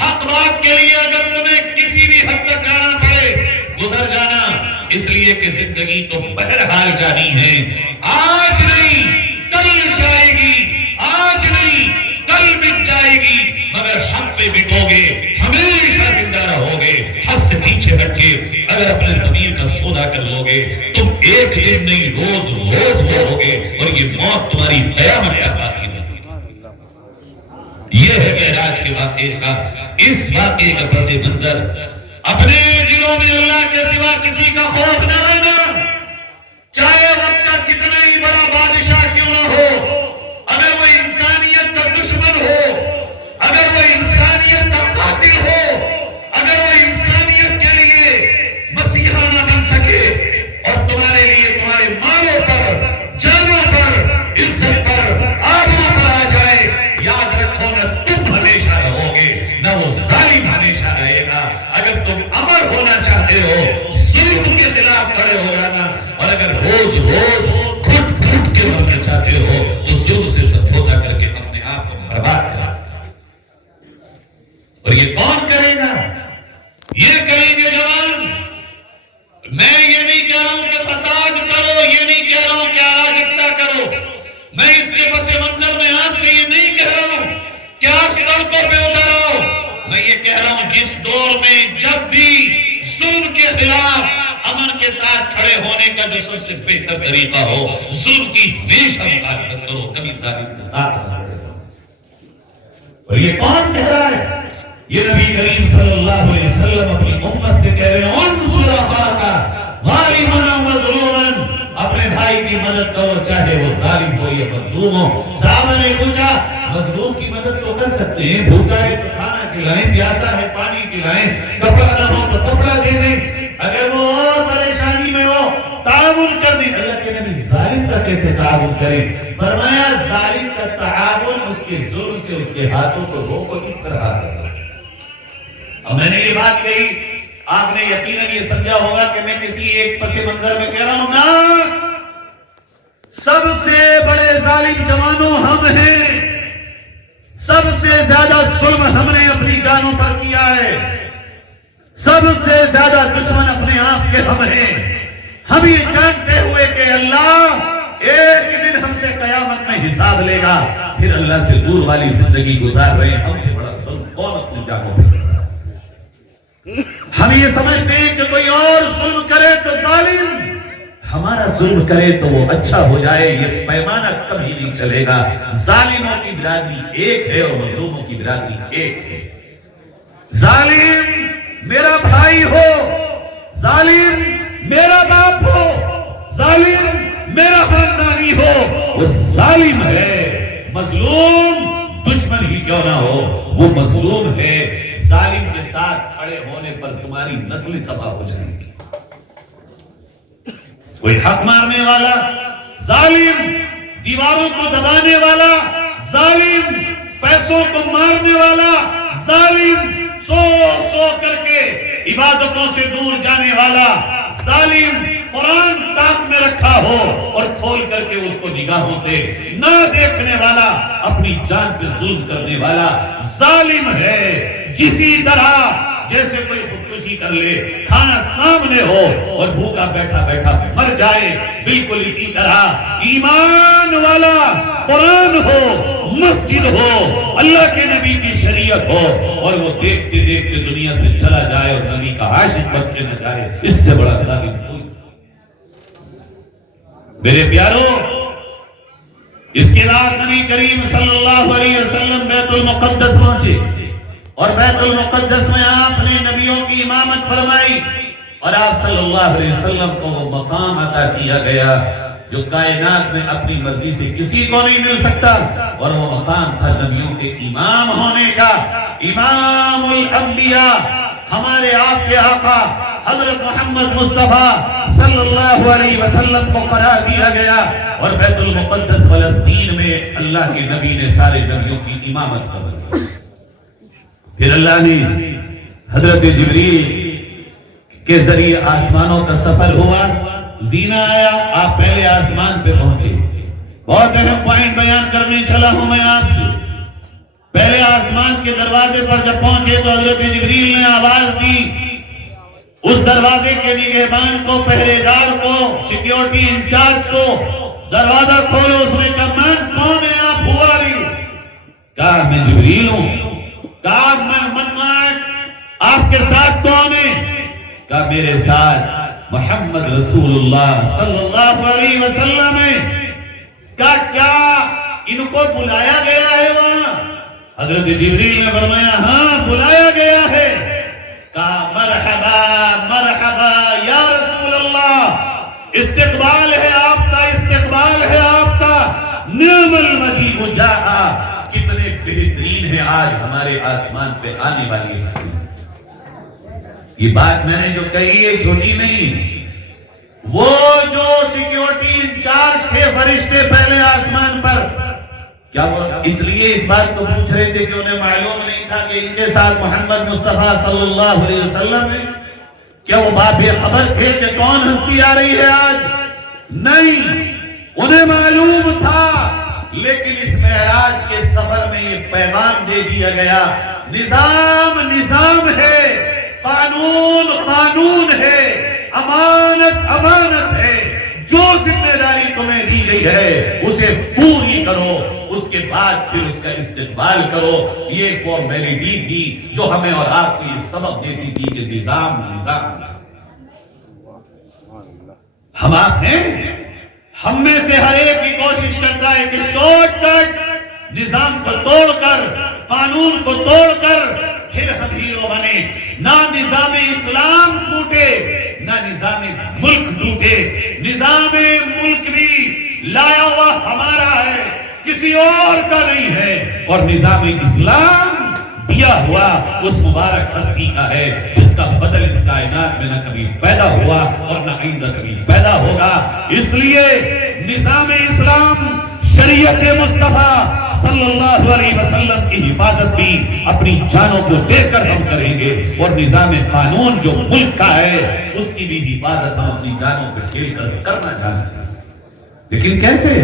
حق بات کے لیے اگر تمہیں کسی بھی حد تک جانا پڑے گزر جانا، اس لیے کہ زندگی تو بہرحال جانی ہے، آج نہیں کل جائے گی، آج نہیں کل مٹ جائے گی، مگر حق پہ مٹو گے ہمیشہ زندہ رہو گے۔ حد سے پیچھے ہٹ کے اگر اپنے ضمیر کا سودا کر لو گے تم ایک دن نہیں روز روز مرو گے، اور یہ موت تمہاری قیامت تک باقی نہیں۔ یہ ہے معراج کے واقعے کا، اس واقعے کا پس منظر اپنے دلوں میں اللہ کے سوا کسی کا خوف نہ رہنا، چاہے وقت کا کتنا ہی بڑا بادشاہ کیوں نہ ہو، اگر وہ انسانیت کا دشمن ہو، اگر وہ انسانیت کا قاتل ہو، اگر وہ انسانیت کے لیے مسیحا نہ بن سکے اور تمہارے لیے تمہارے مالوں پر، جانوں پر، عزت پر، آبرو پر آ جائے، یاد رکھو نہ تم ہمیشہ رہو گے نہ وہ ظالم ہمیشہ رہے گا۔ اگر تم امر ہونا چاہتے ہو ظلم کے خلاف کھڑے ہو جانا، اور اگر روز روز گھٹ گھٹ کے مرنا چاہتے ہو تو ظلم سے سمجھوتا کر کے اپنے آپ کو برباد کرنا۔ اور یہ کون کرے گا؟ یہ کریں گے جوان۔ میں یہ نہیں کہہ رہا ہوں کہ فساد کرو، یہ نہیں کہہ رہا ہوں کہ اراجکتا کرو، میں اس کے پس منظر میں آپ سے یہ نہیں کہہ رہا ہوں کہ آپ سڑکوں پہ اترو، میں یہ کہہ رہا ہوں جس دور میں جب بھی ظلم کے خلاف امن کے ساتھ کھڑے ہونے کا جو سب سے بہتر طریقہ ہو، ظلم کی ہمیشہ مخالفت کرو، کبھی ظالم کے ساتھ نہ کھڑے ہو۔ اور یہ کون کہہ رہا ہے؟ یہ نبی کریم صلی اللہ علیہ وسلم اپنی امت سے کہہ رہے ہیں انصر اخاک ظالما و مظلوما، اپنے بھائی کی مدد کرو چاہے وہ ظالم ہو یا مظلوم ہو۔ صحابہ نے پوچھا مظلوم کی مدد تو کر سکتے ہیں، بھوکا ہے تو کھانا کھلائیں، پیاسا ہے پانی پلائیں، کپڑا نہ ہو تو کپڑا دے دیں، اگر وہ اور پریشانی میں ہو تعاون کر دیں۔ اللہ کے نبی ظالم کا کیسے تعاون کریں؟ فرمایا ظالم کا تعاون اس کے ظلم سے اس کے ہاتھوں کو روکو، اس طرح کرو۔ اور میں نے یہ بات کہی، آپ نے یقیناً یہ سمجھا ہوگا کہ میں کسی ایک پس منظر میں کہہ رہا ہوں، نہ سب سے بڑے ظالم جوانوں ہم ہیں، سب سے زیادہ ظلم ہم نے اپنی جانوں پر کیا ہے، سب سے زیادہ دشمن اپنے آپ کے ہم ہیں۔ ہم یہ جانتے ہوئے کہ اللہ ایک دن ہم سے قیامت میں حساب لے گا، پھر اللہ سے دور والی زندگی گزار رہے ہیں، ہم سے بڑا ظلم کون اپنی جانوں پر؟ ہم یہ سمجھتے ہیں کہ کوئی اور ظلم کرے تو ظالم، ہمارا ظلم کرے تو وہ اچھا ہو جائے، یہ پیمانہ کبھی نہیں چلے گا۔ ظالموں کی برادری ایک ہے اور مظلوموں کی برادری ایک ہے۔ ظالم میرا بھائی ہو، ظالم میرا باپ ہو، ظالم میرا خاندانی ہو، وہ ظالم ہے۔ مظلوم دشمن ہی کیوں نہ ہو، وہ مظلوم ہے۔ ظالم کے ساتھ کھڑے ہونے پر تمہاری نسلیں تباہ ہو جائیں گی۔ کوئی حق مارنے والا ظالم، دیواروں کو دبانے والا ظالم، پیسوں کو مارنے والا ظالم، سو سو کر کے عبادتوں سے دور جانے والا ظالم، قرآن تاک میں رکھا ہو اور کھول کر کے اس کو نگاہوں سے نہ دیکھنے والا، اپنی جان پہ ظلم کرنے والا ظالم ہے۔ جسی طرح جیسے کوئی خودکشی کر لے، کھانا سامنے ہو اور بھوکا بیٹھا بیٹھا مر جائے، بالکل اسی طرح ایمان والا قرآن ہو، مسجد ہو، اللہ کے نبی کی شریعت ہو، اور وہ دیکھتے دیکھتے دنیا سے چلا جائے اور نبی کا عاشق بن کے نہ جائے، اس سے بڑا ظالم کوئی۔ میرے پیارو، اس کے بعد نبی کریم صلی اللہ علیہ وسلم بیت المقدس پہنچے، اور بیت المقدس میں آپ نے نبیوں کی امامت فرمائی، اور آپ صلی اللہ علیہ وسلم کو وہ مقام عطا کیا گیا جو کائنات میں اپنی مرضی سے کسی کو نہیں مل سکتا، اور وہ مقام تھا نبیوں کے امام ہونے کا۔ امام الانبیاء، ہمارے آپ کے آقا حضرت محمد مصطفیٰ صلی اللہ علیہ وسلم کو قرار دیا گیا، اور بیت المقدس فلسطین میں اللہ کے نبی نے سارے نبیوں کی امامت فرمائی۔ پھر اللہ نے حضرت جبریل کے ذریعے آسمانوں کا سفر ہوا، زینہ آیا، آپ پہلے آسمان پہ پہنچے۔ بہت اہم پوائنٹ بیان کرنے چلا ہوں میں آپ سے۔ پہلے آسمان کے دروازے پر جب پہنچے تو حضرت جبریل نے آواز دی، اس دروازے کے نگہبان کو، پہرے دار کو، سیکیورٹی انچارج کو، دروازہ کھولو۔ اس نے کہا میں کون ہے آپ؟ ہوا نہیں؟ کہا میں جبریل ہوں۔ کہا آپ کے ساتھ کون ہے؟ کہا میرے ساتھ محمد رسول اللہ صلی اللہ علیہ وسلم ہے۔ کہا کیا ان کو بلایا گیا ہے وہاں؟ حضرت جبریل نے فرمایا ہاں بلایا گیا ہے۔ کہا مرحبا مرحبا یا رسول اللہ، استقبال ہے آپ کا، استقبال ہے آپ کا۔ نعم المجیء جاء، کتنے بہترین ہیں آج ہمارے آسمان پہ آنے والی ہے۔ یہ بات میں نے جو کہی ہے جھوٹی نہیں۔ وہ جو سیکیورٹی انچارج تھے فرشتے پہلے آسمان پر، کیا وہ اس لیے اس بات کو پوچھ رہے تھے کہ انہیں معلوم نہیں تھا کہ ان کے ساتھ محمد مصطفیٰ صلی اللہ علیہ وسلم ہے؟ کیا وہ بات بے خبر تھے کہ کون ہستی آ رہی ہے آج؟ نہیں، انہیں معلوم تھا، لیکن اس معراج کے سفر میں یہ پیغام دے دیا گیا، نظام نظام ہے، قانون قانون ہے، امانت امانت ہے، جو ذمہ داری تمہیں دی گئی ہے اسے پوری کرو، اس کے بعد پھر اس کا استقبال کرو۔ یہ فارمیلٹی تھی جو ہمیں اور آپ کو یہ سبق دیتی تھی کہ نظام نظام۔ ہم آپ ہیں، ہم میں سے ہر ایک کی کوشش کرتا ہے کہ شارٹ کٹ نظام کو توڑ کر، قانون کو توڑ کر پھر ہم ہیرو بنے۔ نہ نظام اسلام ٹوٹے، نہ نظام ملک ٹوٹے۔ نظام ملک بھی لایا ہوا ہمارا ہے، کسی اور کا نہیں ہے، اور نظام اسلام دیا ہوا اس مبارک ہستی کا ہے جس کا بدل اس کائنات میں نہ کبھی پیدا ہوا اور نہ آئندہ کبھی پیدا ہوگا۔ اس لیے نظام اسلام، شریعت مصطفیٰ صلی اللہ علیہ وسلم کی حفاظت بھی اپنی جانوں کو دے کر ہم کریں گے، اور نظام قانون جو ملک کا ہے اس کی بھی حفاظت ہم اپنی جانوں پہ کھیل کر کرنا چاہتے ہیں۔ لیکن کیسے؟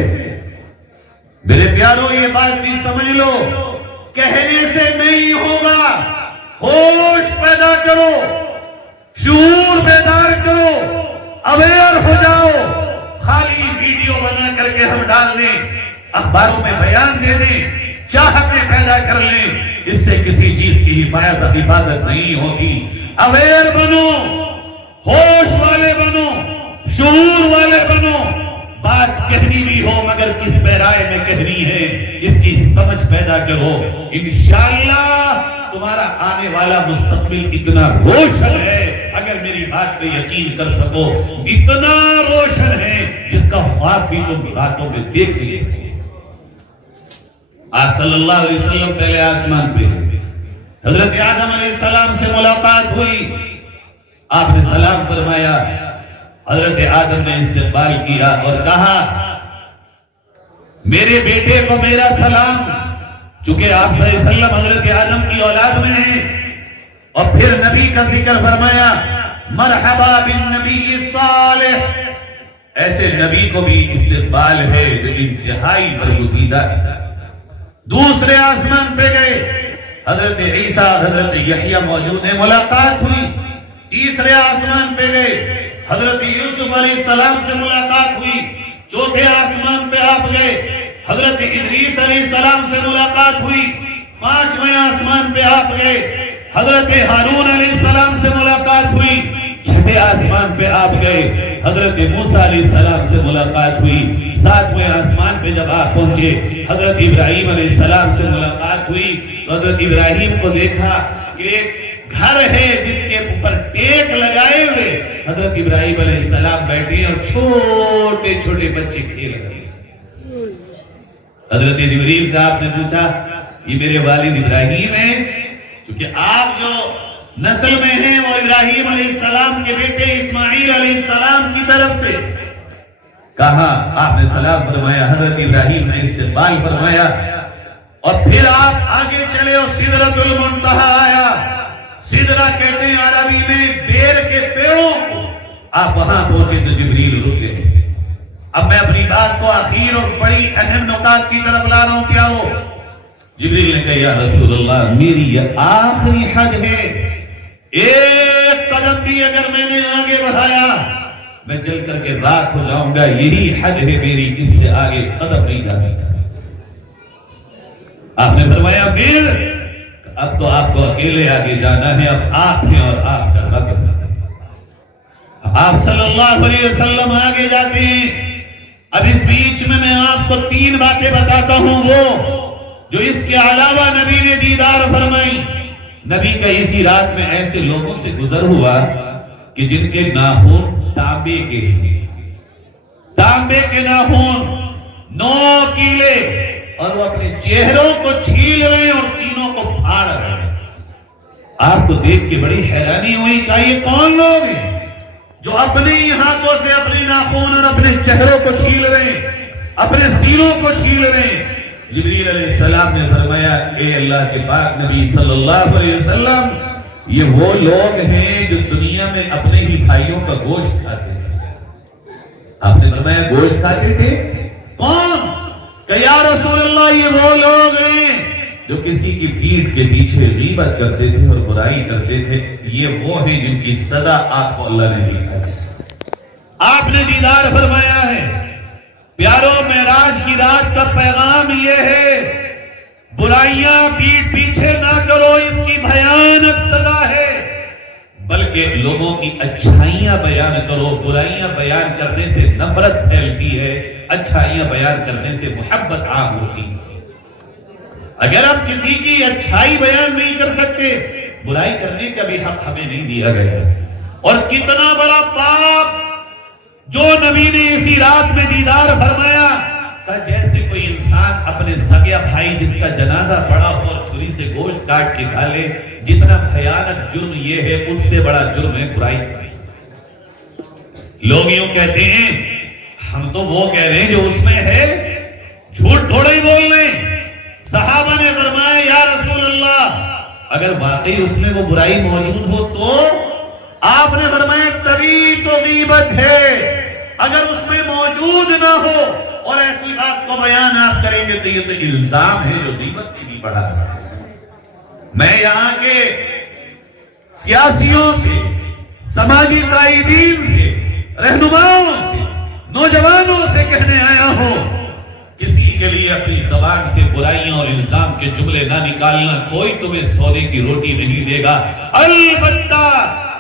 میرے پیاروں یہ بات بھی سمجھ لو، کہنے سے نہیں ہوگا، ہوش پیدا کرو، شعور بیدار کرو، اویئر ہو جاؤ۔ خالی ویڈیو بنا کر کے ہم ڈال دیں، اخباروں میں بیان دے دیں، چاہتے پیدا کر لیں، اس سے کسی چیز کی حفاظت نہیں ہوتی۔ اویئر بنو، ہوش والے بنو، شعور والے بنو۔ بات کہنی بھی ہو مگر کس پیرائے میں کہنی ہے، اس کی سمجھ پیدا کرو۔ انشاءاللہ تمہارا آنے والا مستقبل اتنا روشن ہے، اگر میری بات پہ یقین کر سکو، اتنا روشن ہے جس کا خواب بھی تم راتوں میں دیکھ نہیں سکتے۔ آپ صلی اللہ علیہ وسلم پہلے آسمان پہ، حضرت آدم علیہ السلام سے ملاقات ہوئی، آپ نے سلام فرمایا، حضرت آدم نے استقبال کیا اور کہا میرے بیٹے کو میرا سلام، چونکہ آپ صلی اللہ علیہ وسلم حضرت آدم کی اولاد میں ہیں، اور پھر نبی کا ذکر فرمایا مرحبا بالنبی الصالح، ایسے نبی کو بھی استقبال ہے جو انتہائی برگزیدہ ہے۔ دوسرے آسمان پہ گئے، حضرت عیسیٰ حضرت یحییٰ موجود ہیں، ملاقات ہوئی۔ تیسرے آسمان پہ گئے، حضرت یوسف علیہ السلام سے ملاقات ہوئی۔ چوتھے آسمان پہ آپ گئے، حضرت ادریس علیہ السلام سے ملاقات ہوئی۔ پانچویں آسمان پہ آپ گئے، حضرت ہارون علیہ السلام سے ملاقات ہوئی۔ چھٹے آسمان پہ آپ گئے، حضرت موسیٰ علیہ السلام سے ملاقات ہوئی۔ ساتویں آسمان پہ جب آپ پہنچے، حضرت ابراہیم علیہ السلام سے ملاقات ہوئی تو حضرت ابراہیم کو دیکھا کہ ایک گھر ہے جس کے اوپر ٹیک لگائے ہوئے حضرت ابراہیم علیہ السلام بیٹھے اور چھوٹے چھوٹے بچے کھیل رہے ہیں۔ حضرت جبریل صاحب نے پوچھا یہ میرے والد ابراہیم ہیں، چونکہ آپ جو نسل میں ہیں وہ ابراہیم علیہ السلام کے بیٹے اسماعیل علیہ السلام کی طرف سے۔ کہا، آپ نے سلام فرمایا، حضرت ابراہیم نے استقبال فرمایا، اور پھر آپ آگے چلے اور سدرۃ المنتہا آیا۔ سدرہ کہتے ہیں عربی میں بیر کے پیڑوں کو۔ آپ وہاں پہنچے تو جبریل رک گئے۔ اب میں اپنی بات کو آخر اور بڑی اہم نکات کی طرف لا رہا ہوں، پیارو۔ جبریل نے کہا یا رسول اللہ میری یہ آخری حد ہے، ایک قدم بھی اگر میں نے آگے بڑھایا میں جل کر کے راکھ ہو جاؤں گا، یہی حد ہے میری، اس سے آگے قدم نہیں جا سکتا۔ آپ نے فرمایا پھر اب تو آپ کو اکیلے آگے جانا ہے، اب آپ ہیں اور آپ کا وقت ہے۔ آپ صلی اللہ علیہ وسلم آگے جاتے ہیں۔ اب اس بیچ میں آپ کو 3 باتیں بتاتا ہوں، وہ جو اس کے علاوہ نبی نے دیدار فرمائی۔ نبی کا اسی رات میں ایسے لوگوں سے گزر ہوا کہ جن کے ناخن تانبے کے ناخن 9 کیلے، اور وہ اپنے چہروں کو چھیل رہے ہیں اور سینوں کو پھاڑ رہے ہیں۔ آپ کو دیکھ کے بڑی حیرانی ہوئی کہ یہ کون لوگ ہیں جو اپنے ہاتھوں سے اپنے ناخن اور اپنے چہروں کو چھیل رہے ہیں، اپنے سینوں کو چھیل رہے ہیں۔ جبریل علیہ السلام نے فرمایا اے اللہ کے پاک نبی صلی اللہ علیہ وسلم، یہ وہ لوگ ہیں جو دنیا میں اپنے ہی بھائیوں کا گوشت کھاتے تھے۔ آپ نے فرمایا گوشت کھاتے تھے؟ کون؟ کہ یا رسول اللہ یہ وہ لوگ ہیں جو کسی کی پیٹھ کے پیچھے غیبت کرتے تھے اور برائی کرتے تھے، یہ وہ ہیں جن کی سزا آپ کو اللہ نے دی ہے۔ آپ نے دیدار فرمایا ہے۔ پیاروں، معراج کی رات کا پیغام یہ ہے، برائیاں پیٹھ پیچھے نہ کرو، اس کی بھیانک سزا ہے، بلکہ لوگوں کی اچھائیاں بیان کرو۔ برائیاں بیان کرنے سے نفرت پھیلتی ہے، اچھائیاں بیان کرنے سے محبت عام ہوتی ہے۔ اگر ہم کسی کی اچھائی بیان نہیں کر سکتے، برائی کرنے کا بھی حق ہمیں نہیں دیا گیا۔ اور کتنا بڑا پاپ جو نبی نے اسی رات میں دیدار فرمایا کہ جیسے کوئی انسان اپنے سگیا بھائی جس کا جنازہ پڑا ہو اور چھری سے گوشت کاٹ کے کھا لے، جتنا بھیانک جرم یہ ہے، اس سے بڑا جرم ہے برائی۔ لوگ یوں کہتے ہیں، ہم تو وہ کہہ رہے ہیں جو اس میں ہے، جھوٹ تھوڑے ہی بول رہے ہیں۔ صحابہ نے فرمایا یا رسول اللہ اگر واقعی اس میں وہ برائی موجود ہو تو؟ آپ نے فرمایا تبھی تو غیبت ہے، اگر اس میں موجود نہ ہو اور ایسی بات کو بیان آپ کریں گے تو یہ تو الزام ہے جو غیبت سے بھی بڑھا ہے۔ میں یہاں کے سیاسیوں سے، سماجی قائدین سے، رہنماؤں سے، نوجوانوں سے کہنے آیا ہوں، کسی کے لیے اپنی زبان سے برائیاں اور الزام کے جملے نہ نکالنا، کوئی تمہیں سونے کی روٹی نہیں دے گا، البتہ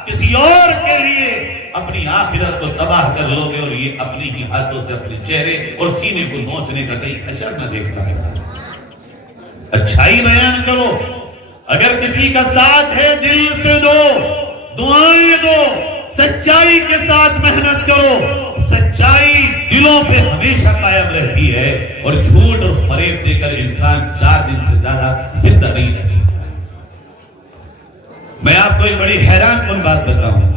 کسی اور کے لیے اپنی آخرت کو تباہ کر لو گے، اور یہ اپنی ہی ہاتھوں سے اپنے چہرے اور سینے کو نوچنے کا کہیں حشر نہ دیکھتا ہے۔ اچھائی بیان کرو، اگر کسی کا ساتھ ہے دل سے دو، دعائیں دو، سچائی کے ساتھ محنت کرو، سچائی دلوں پہ ہمیشہ قائم رہتی ہے، اور جھوٹ اور فریب دے کر انسان 4 دن سے زیادہ زندہ نہیں رہتا۔ میں آپ کو ایک بڑی حیران کن بات بتاؤں،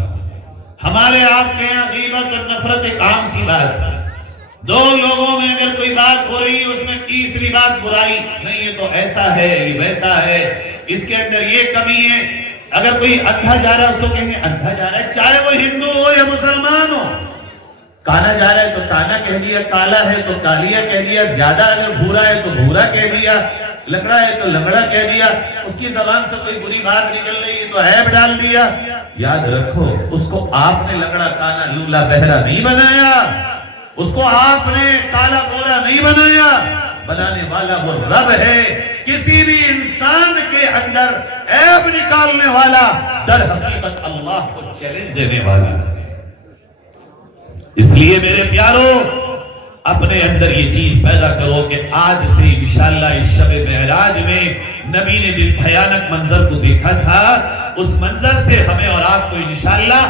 ہمارے آپ کے یہاں غیبت اور نفرت ایک عام سی بات ہے۔ 2 لوگوں میں اگر کوئی بات ہو رہی ہے، اس میں تیسری بات برائی نہیں، یہ تو ایسا ہے، یہ ویسا ہے، اس کے اندر یہ کمی ہے۔ اگر کوئی اندھا جا رہا ہے، اس کو کہیں گے اندھا جا رہا ہے، چاہے وہ ہندو ہو یا مسلمان ہو۔ کالا جا رہا ہے تو کالا کہہ دیا، کالا ہے تو کالیا کہہ دیا، زیادہ اگر بھورا ہے تو بھورا کہہ دیا، لنگڑا ہے تو لنگڑا کہہ دیا، اس کی زبان سے کوئی بری بات نکل رہی ہے تو عیب ڈال دیا۔ یاد رکھو، اس کو آپ نے لنگڑا، کالا، لولا، بہرا نہیں بنایا، اس کو آپ نے کالا گورا نہیں بنایا، بنانے والا وہ رب ہے۔ کسی بھی انسان کے اندر عیب نکالنے والا در حقیقت اللہ کو چیلنج دینے والا ہے۔ اس لیے میرے پیارو، اپنے اندر یہ چیز پیدا کرو کہ آج سے انشاءاللہ اس شب معراج میں نبی نے جس بھیانک منظر کو دیکھا تھا، اس منظر سے ہمیں اور آپ کو انشاءاللہ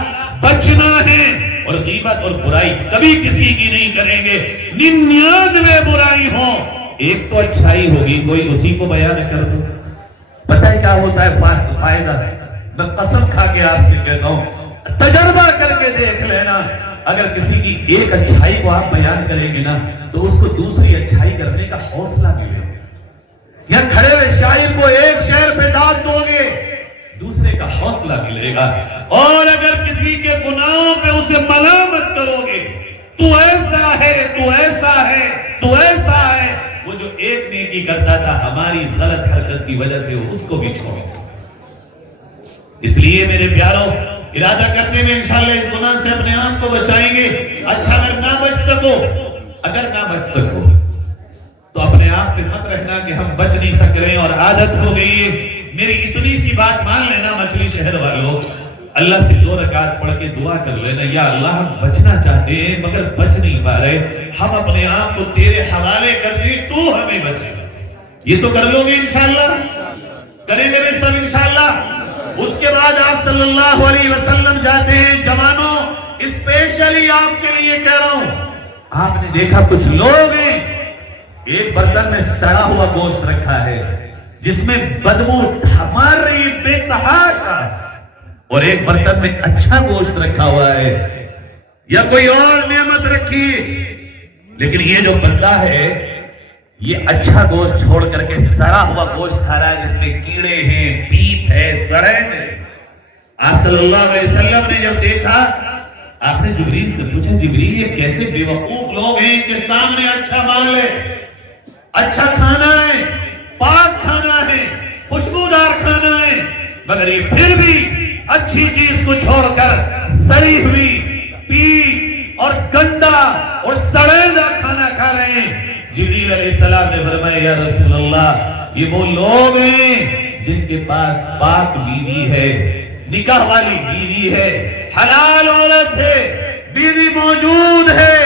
بچنا ہے، اور غیبت اور برائی کبھی کسی کی نہیں کریں گے۔ 99 برائی ہوں، ایک تو اچھائی ہوگی، کوئی اسی کو بیان کر دو۔ پتہ ہے کیا ہوتا ہے فاسد فائدہ؟ میں قسم کھا کے آپ سے کہتا ہوں، تجربہ کر کے دیکھ لینا، اگر کسی کی ایک اچھائی کو آپ بیان کریں گے نا، تو اس کو دوسری اچھائی کرنے کا حوصلہ ملے گا۔ یا کھڑے ہوئے شاعر کو ایک شعر پہ داد دو گے، دوسرے کا حوصلہ ملے گا۔ اور اگر کسی کے گناہوں پہ اسے ملامت کرو گے، تو ایسا ہے، تو ایسا ہے، تو ایسا ہے، وہ جو ایک نیکی کرتا تھا ہماری غلط حرکت کی وجہ سے، اس کو بھی چھوڑ۔ اس لیے میرے پیاروں، ارادہ کرتے ہیں انشاءاللہ اس گناہ سے اپنے آپ کو بچائیں گے۔ اچھا، اگر نہ بچ سکو تو اپنے آپ پہ مت رہنا کہ ہم بچ نہیں سک رہے ہیں اور عادت ہو گئی ہے۔ میری اتنی سی بات مان لینا، مچھلی شہر والوں، اللہ سے 2 رکعت پڑھ کے دعا کر لینا، یا اللہ ہم بچنا چاہتے ہیں مگر بچ نہیں پا رہے، ہم اپنے آپ کو تیرے حوالے کر دیں، تو ہمیں بچے۔ یہ تو کر لو گے انشاءاللہ، کریں گے بھی سب انشاءاللہ۔ اس کے بعد آپ صلی اللہ علیہ وسلم جاتے ہیں۔ جوانوں، اسپیشلی آپ کے لیے کہہ رہا ہوں، آپ نے دیکھا کچھ لوگ ہیں، ایک برتن میں سڑا ہوا گوشت رکھا ہے جس میں بدبو مار رہی بے تحاشا، اور ایک برتن میں اچھا گوشت رکھا ہوا ہے، یا کوئی اور نعمت رکھی، لیکن یہ جو بندہ ہے یہ اچھا گوشت چھوڑ کر کے سڑا ہوا گوشت کھا رہا ہے جس میں کیڑے ہیں، پیپ ہے، سڑین ہے۔ آپ صلی اللہ علیہ وسلم نے جب دیکھا، آپ نے جبریل سے پوچھا، جبریل یہ کیسے بے وقوف لوگ ہیں کہ سامنے اچھا مال ہے، اچھا کھانا ہے، پاک کھانا ہے، خوشبودار کھانا ہے، مگر یہ پھر بھی اچھی چیز کو چھوڑ کر سڑی ہوئی، پیپ اور گندا اور سڑیدہ کھانا کھا رہے ہیں۔ جبریل علیہ السلام نے فرمایا، یا رسول اللہ، یہ وہ لوگ ہیں جن کے پاس پاک بیوی ہے، نکاح والی بیوی ہے، حلال عورت ہے، بیوی موجود ہے،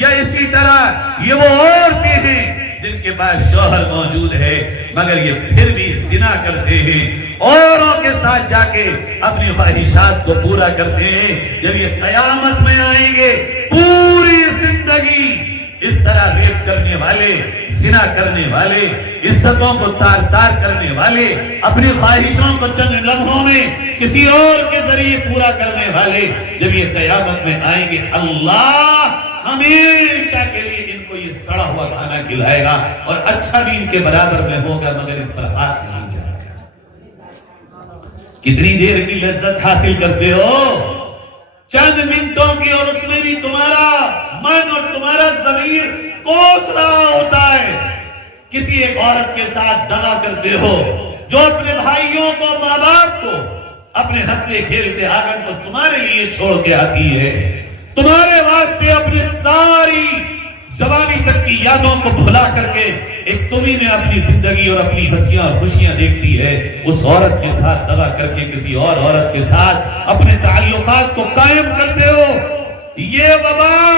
یا اسی طرح یہ وہ عورتیں ہیں جن کے پاس شوہر موجود ہے مگر یہ پھر بھی زنا کرتے ہیں، اوروں کے ساتھ جا کے اپنی خواہشات کو پورا کرتے ہیں۔ جب یہ قیامت میں آئیں گے، پوری زندگی اس طرح ریپ کرنے والے، زنا کرنے والے، عزتوں کو تار تار کرنے والے، اپنی خواہشوں کو چند لمحوں میں کسی اور کے ذریعے پورا کرنے والے، جب یہ قیامت میں آئیں گے، اللہ ہمیشہ کے لیے ان کو یہ سڑا ہوا کھانا کھلائے گا، اور اچھا بھی ان کے برابر میں ہوگا مگر اس پر ہاتھ نہیں جائے گا۔ کتنی دیر کی لذت حاصل کرتے ہو؟ چند منٹوں کی، اور اس میں بھی تمہارا من اور تمہارا ضمیر کوس رہا ہوتا ہے. کسی ایک عورت کے ساتھ دغا کرتے ہو جو اپنے بھائیوں کو، ماں باپ کو، اپنے ہنستے کھیلتے آنگن کو تمہارے لیے چھوڑ کے آتی ہے، تمہارے واسطے اپنی ساری جوانی تک کی یادوں کو بھلا کر کے ایک تمہیں میں اپنی زندگی اور اپنی ہنسیاں اور خوشیاں دیکھتی ہے. اس عورت کے ساتھ دغا کر کے کسی اور عورت کے ساتھ اپنے تعلقات کو قائم کرتے ہو. یہ وبا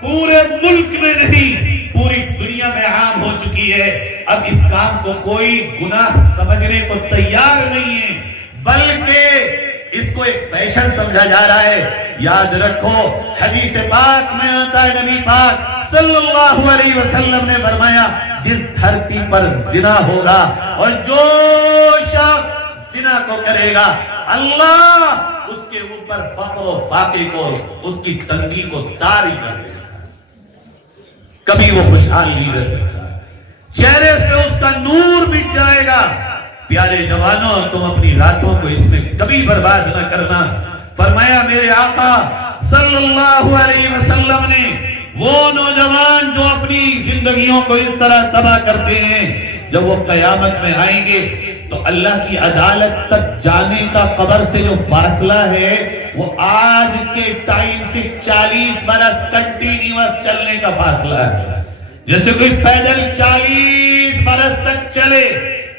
پورے ملک میں نہیں، پوری دنیا میں عام ہو چکی ہے. اب اس کام کو کوئی گناہ سمجھنے کو تیار نہیں ہے، بلکہ اس کو ایک فیشن سمجھا جا رہا ہے. یاد رکھو، حدیث پاک میں آتا ہے، نبی پاک صلی اللہ علیہ وسلم نے فرمایا، جس دھرتی پر زنا ہوگا اور جو شخص زنا کو کرے گا، اللہ اس کے اوپر فقر و فاقے کو، اس کی تنگی کو طاری کر دے گا. کبھی وہ خوشحال نہیں رہ سکتا، چہرے سے اس کا نور مٹ جائے گا. پیارے جوانوں، تم اپنی راتوں کو اس میں کبھی برباد نہ کرنا. فرمایا میرے آقا صلی اللہ علیہ وسلم نے، وہ نوجوان جو اپنی زندگیوں کو اس طرح تباہ کرتے ہیں، جب وہ قیامت میں آئیں گے تو اللہ کی عدالت تک جانے کا قبر سے جو فاصلہ ہے وہ آج کے ٹائم سے 40 برس کنٹینیوس چلنے کا فاصلہ ہے. جیسے کوئی پیدل 40 برس تک چلے،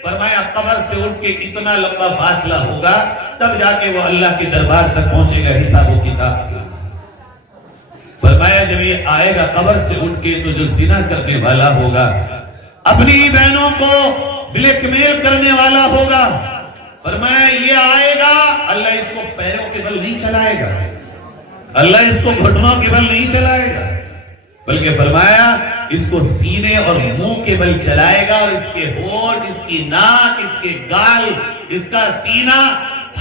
فرمایا قبر سے اٹھ کے اتنا لمبا فاصلہ ہوگا، تب جا کے وہ اللہ کے دربار تک پہنچے گا حساب و کتاب. فرمایا جب یہ آئے گا قبر سے اٹھ کے تو جو زنا کرنے والا ہوگا، اپنی بہنوں کو بلیک میل کرنے والا ہوگا، فرمایا یہ آئے گا، اللہ اس کو پیروں کے بل نہیں چلائے گا، اللہ اس کو گھٹنوں کے بل نہیں چلائے گا، بلکہ فرمایا اس کو سینے اور منہ کے بل چلائے گا، اور اس کے ہونٹ، اس کی ناک، اس کے گال، اس کا سینہ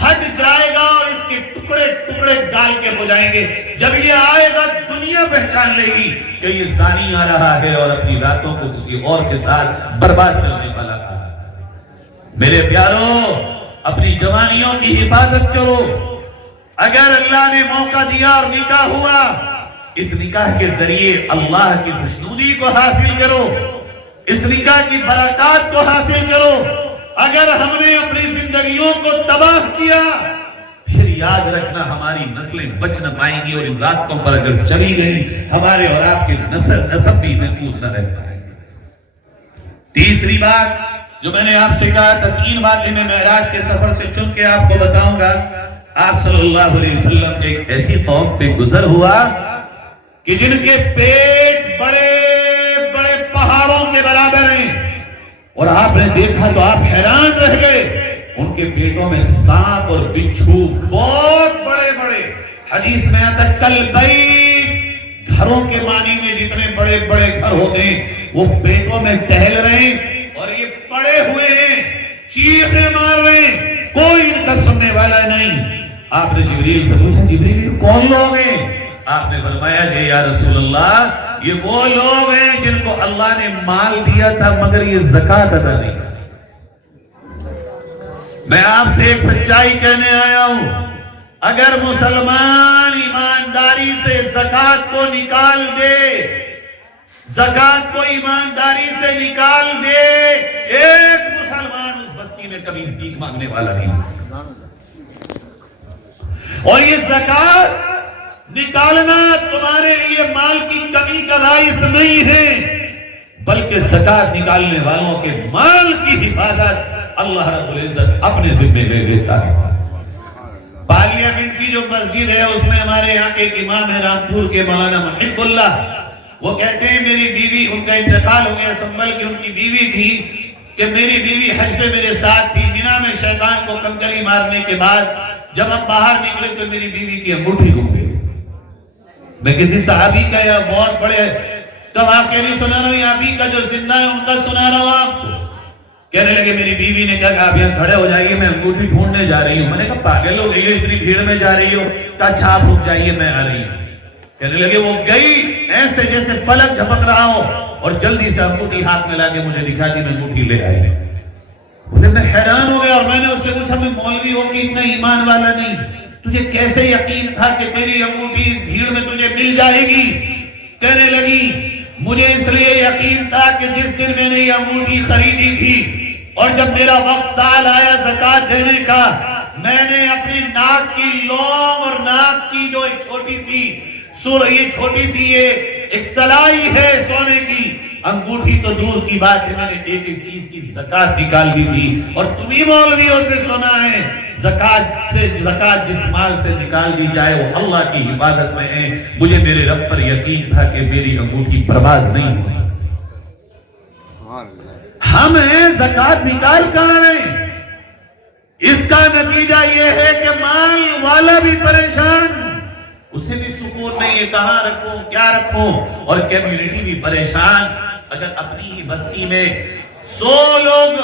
ہٹ جائے گا، اور اس کے ٹکڑے ٹکڑے گال کے ہو جائیں گے. جب یہ آئے گا دنیا پہچان لے گی کہ یہ زانی آ رہا ہے اور اپنی راتوں کو کسی اور کے ساتھ برباد کرنے والا تھا. میرے پیاروں، اپنی جوانیوں کی حفاظت کرو. اگر اللہ نے موقع دیا اور نکاح ہوا، اس نکاح کے ذریعے اللہ کی خوشنودی کو حاصل کرو، اس نکاح کی برکات کو حاصل کرو. اگر ہم نے اپنی زندگیوں کو تباہ کیا، پھر یاد رکھنا ہماری نسلیں بچ نہ پائیں گی، اور ان راستوں پر اگر چلی گئی ہمارے اور آپ کے نسب بھی محفوظ نہ رہ پائے گی. تیسری بات جو میں نے آپ سے کہا تھا، 3 باتیں میں معراج کے سفر سے چن کے آپ کو بتاؤں گا. آپ صلی اللہ علیہ وسلم ایک ایسی قوم پہ گزر ہوا کہ جن کے پیٹ بڑے بڑے پہاڑوں کے برابر ہیں، اور آپ نے دیکھا تو آپ حیران رہ گئے. ان کے پیٹوں میں سانپ اور بچھو بہت بڑے بڑے، حدیث میں آتا کلبیت، گھروں کے معنی میں جتنے بڑے بڑے گھر ہوتے ہیں وہ پیٹوں میں ٹہل رہے ہیں، اور یہ پڑے ہوئے ہیں، چیخیں مار رہے ہیں، کوئی ان کا سننے والا نہیں. آپ نے جبریل سے پوچھا، جبریل کون لوگ ہیں؟ آپ نے فرمایا کہ یا رسول اللہ، یہ وہ لوگ ہیں جن کو اللہ نے مال دیا تھا مگر یہ زکوٰۃ ادا نہیں کی. میں آپ سے ایک سچائی کہنے آیا ہوں، اگر مسلمان ایمانداری سے زکوٰۃ کو نکال دے، زکوٰۃ کو ایمانداری سے نکال دے، ایک مسلمان اس بستی میں کبھی بھیک مانگنے والا نہیں ہو سکتا. اور یہ زکوٰۃ نکالنا تمہارے لیے مال کی کمی کا باعث نہیں ہے، بلکہ زکوٰۃ نکالنے والوں کے مال کی حفاظت اللہ رب العزت اپنے ذمہ لے لیتا ہے. پارلیمنٹ کی جو مسجد ہے اس میں ہمارے یہاں کے ایک امام ہے رامپور کے، مولانا محب اللہ، وہ کہتے ہیں میری بیوی، ان کا انتقال ہو گیا، سنبھل کی ان کی بیوی تھی، کہ میری بیوی حج پہ میرے ساتھ تھی. مینا میں شیطان کو کنکری مارنے کے بعد جب ہم باہر نکلے تو میری بیوی کی انگوٹھی گم گئی. میں کسی صحابی کا یا بہت بڑے کا واقعہ نہیں سنا رہا ہوں، یا ابھی کا جو زندہ ہے ان کا سنا رہا ہوں آپ کو. کہنے لگے میری بیوی نے کہا کہ آپ یہاں کھڑے ہو جائیے، میں انگوٹھی ڈھونڈنے جا رہی ہوں. میں نے کہا پاگل ہو گئی ہے، اتنی بھیڑ میں جا رہی ہو؟ کہا اچھا آپ رک جائیے، میں آ رہی ہوں. کہنے لگے وہ گئی ایسے جیسے پلک جھپک رہا ہو، اور جلدی سے انگوٹھی ہاتھ میں لا کے مجھے دکھا دی، میں انگوٹھی لے آئی. میں حیران ہو گیا، اور میں نے اس سے پوچھا میں مولوی ہو کہ اتنا ایمان والا نہیں؟ تجھے کیسے یقین تھا کہ تیری انگوٹھی اس بھیڑ میں تجھے مل جائے گی؟ کہنے لگی مجھے اس لیے یقین تھا کہ جس دن میں نے یہ انگوٹھی خریدی تھی اور جب میرا وقت سال آیا زکوٰۃ دینے کا، میں نے اپنی ناک کی لونگ اور ناک کی جو ایک چھوٹی سی ایک سلائی ہے سونے کی، انگوٹھی تو دور کی بات ہے، میں نے ایک ایک چیز کی زکوٰۃ نکال دی تھی۔ اور تمہیں مولویوں سے سنا ہے زکوٰۃ جس مال سے نکال دی جائے وہ اللہ کی حفاظت میں ہے۔ مجھے میرے رب پر یقین تھا کہ میری انگوٹھی برباد نہیں ہو۔ ہم ہیں زکوٰۃ نکال کہاں رہے؟ اس کا نتیجہ یہ ہے کہ مال والا بھی پریشان، اسے بھی سکون نہیں ہے، کہاں رکھوں کیا رکھوں، اور کمیونٹی بھی پریشان۔ اگر اپنی ہی بستی میں 100 لوگ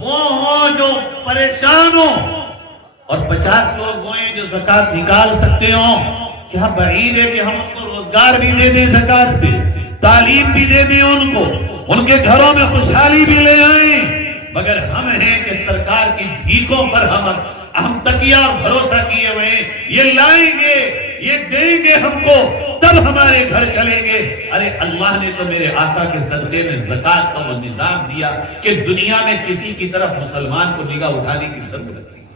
وہ ہوں جو پریشان ہوں اور 50 لوگ وہ ہیں جو زکوٰۃ نکال سکتے ہوں، کیا بعید ہے کہ ہم ان کو روزگار بھی دے دیں زکوٰۃ سے، تعلیم بھی دے دیں ان کو، ان کے گھروں میں خوشحالی بھی لے آئیں؟ مگر ہم ہیں کہ سرکار کی بھیکوں پر ہم تکیہ اور بھروسہ کیے ہوئے ہیں، یہ لائیں گے، یہ دیں گے ہم کو، تب ہمارے گھر چلیں گے۔ ارے اللہ نے تو میرے آقا کے صدقے میں زکوٰۃ کا وہ نظام دیا کہ دنیا میں کسی کی طرف مسلمان کو نگاہ اٹھانے کی ضرورت نہیں،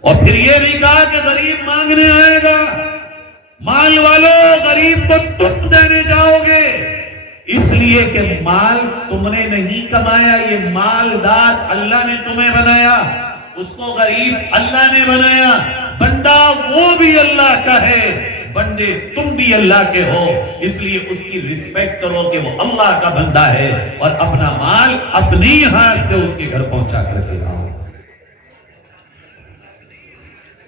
اور پھر یہ بھی کہا کہ غریب مانگنے آئے گا، مال والوں غریب کو تم دینے جاؤ گے، اس لیے کہ مال تم نے نہیں کمایا، یہ مالدار اللہ نے تمہیں بنایا، اس کو غریب اللہ نے بنایا، بندہ وہ بھی اللہ کا ہے، بندے تم بھی اللہ کے ہو، اس لیے اس کی رسپیکٹ کرو کہ وہ اللہ کا بندہ ہے، اور اپنا مال اپنی ہاتھ سے اس کے گھر پہنچا کر کے آؤ۔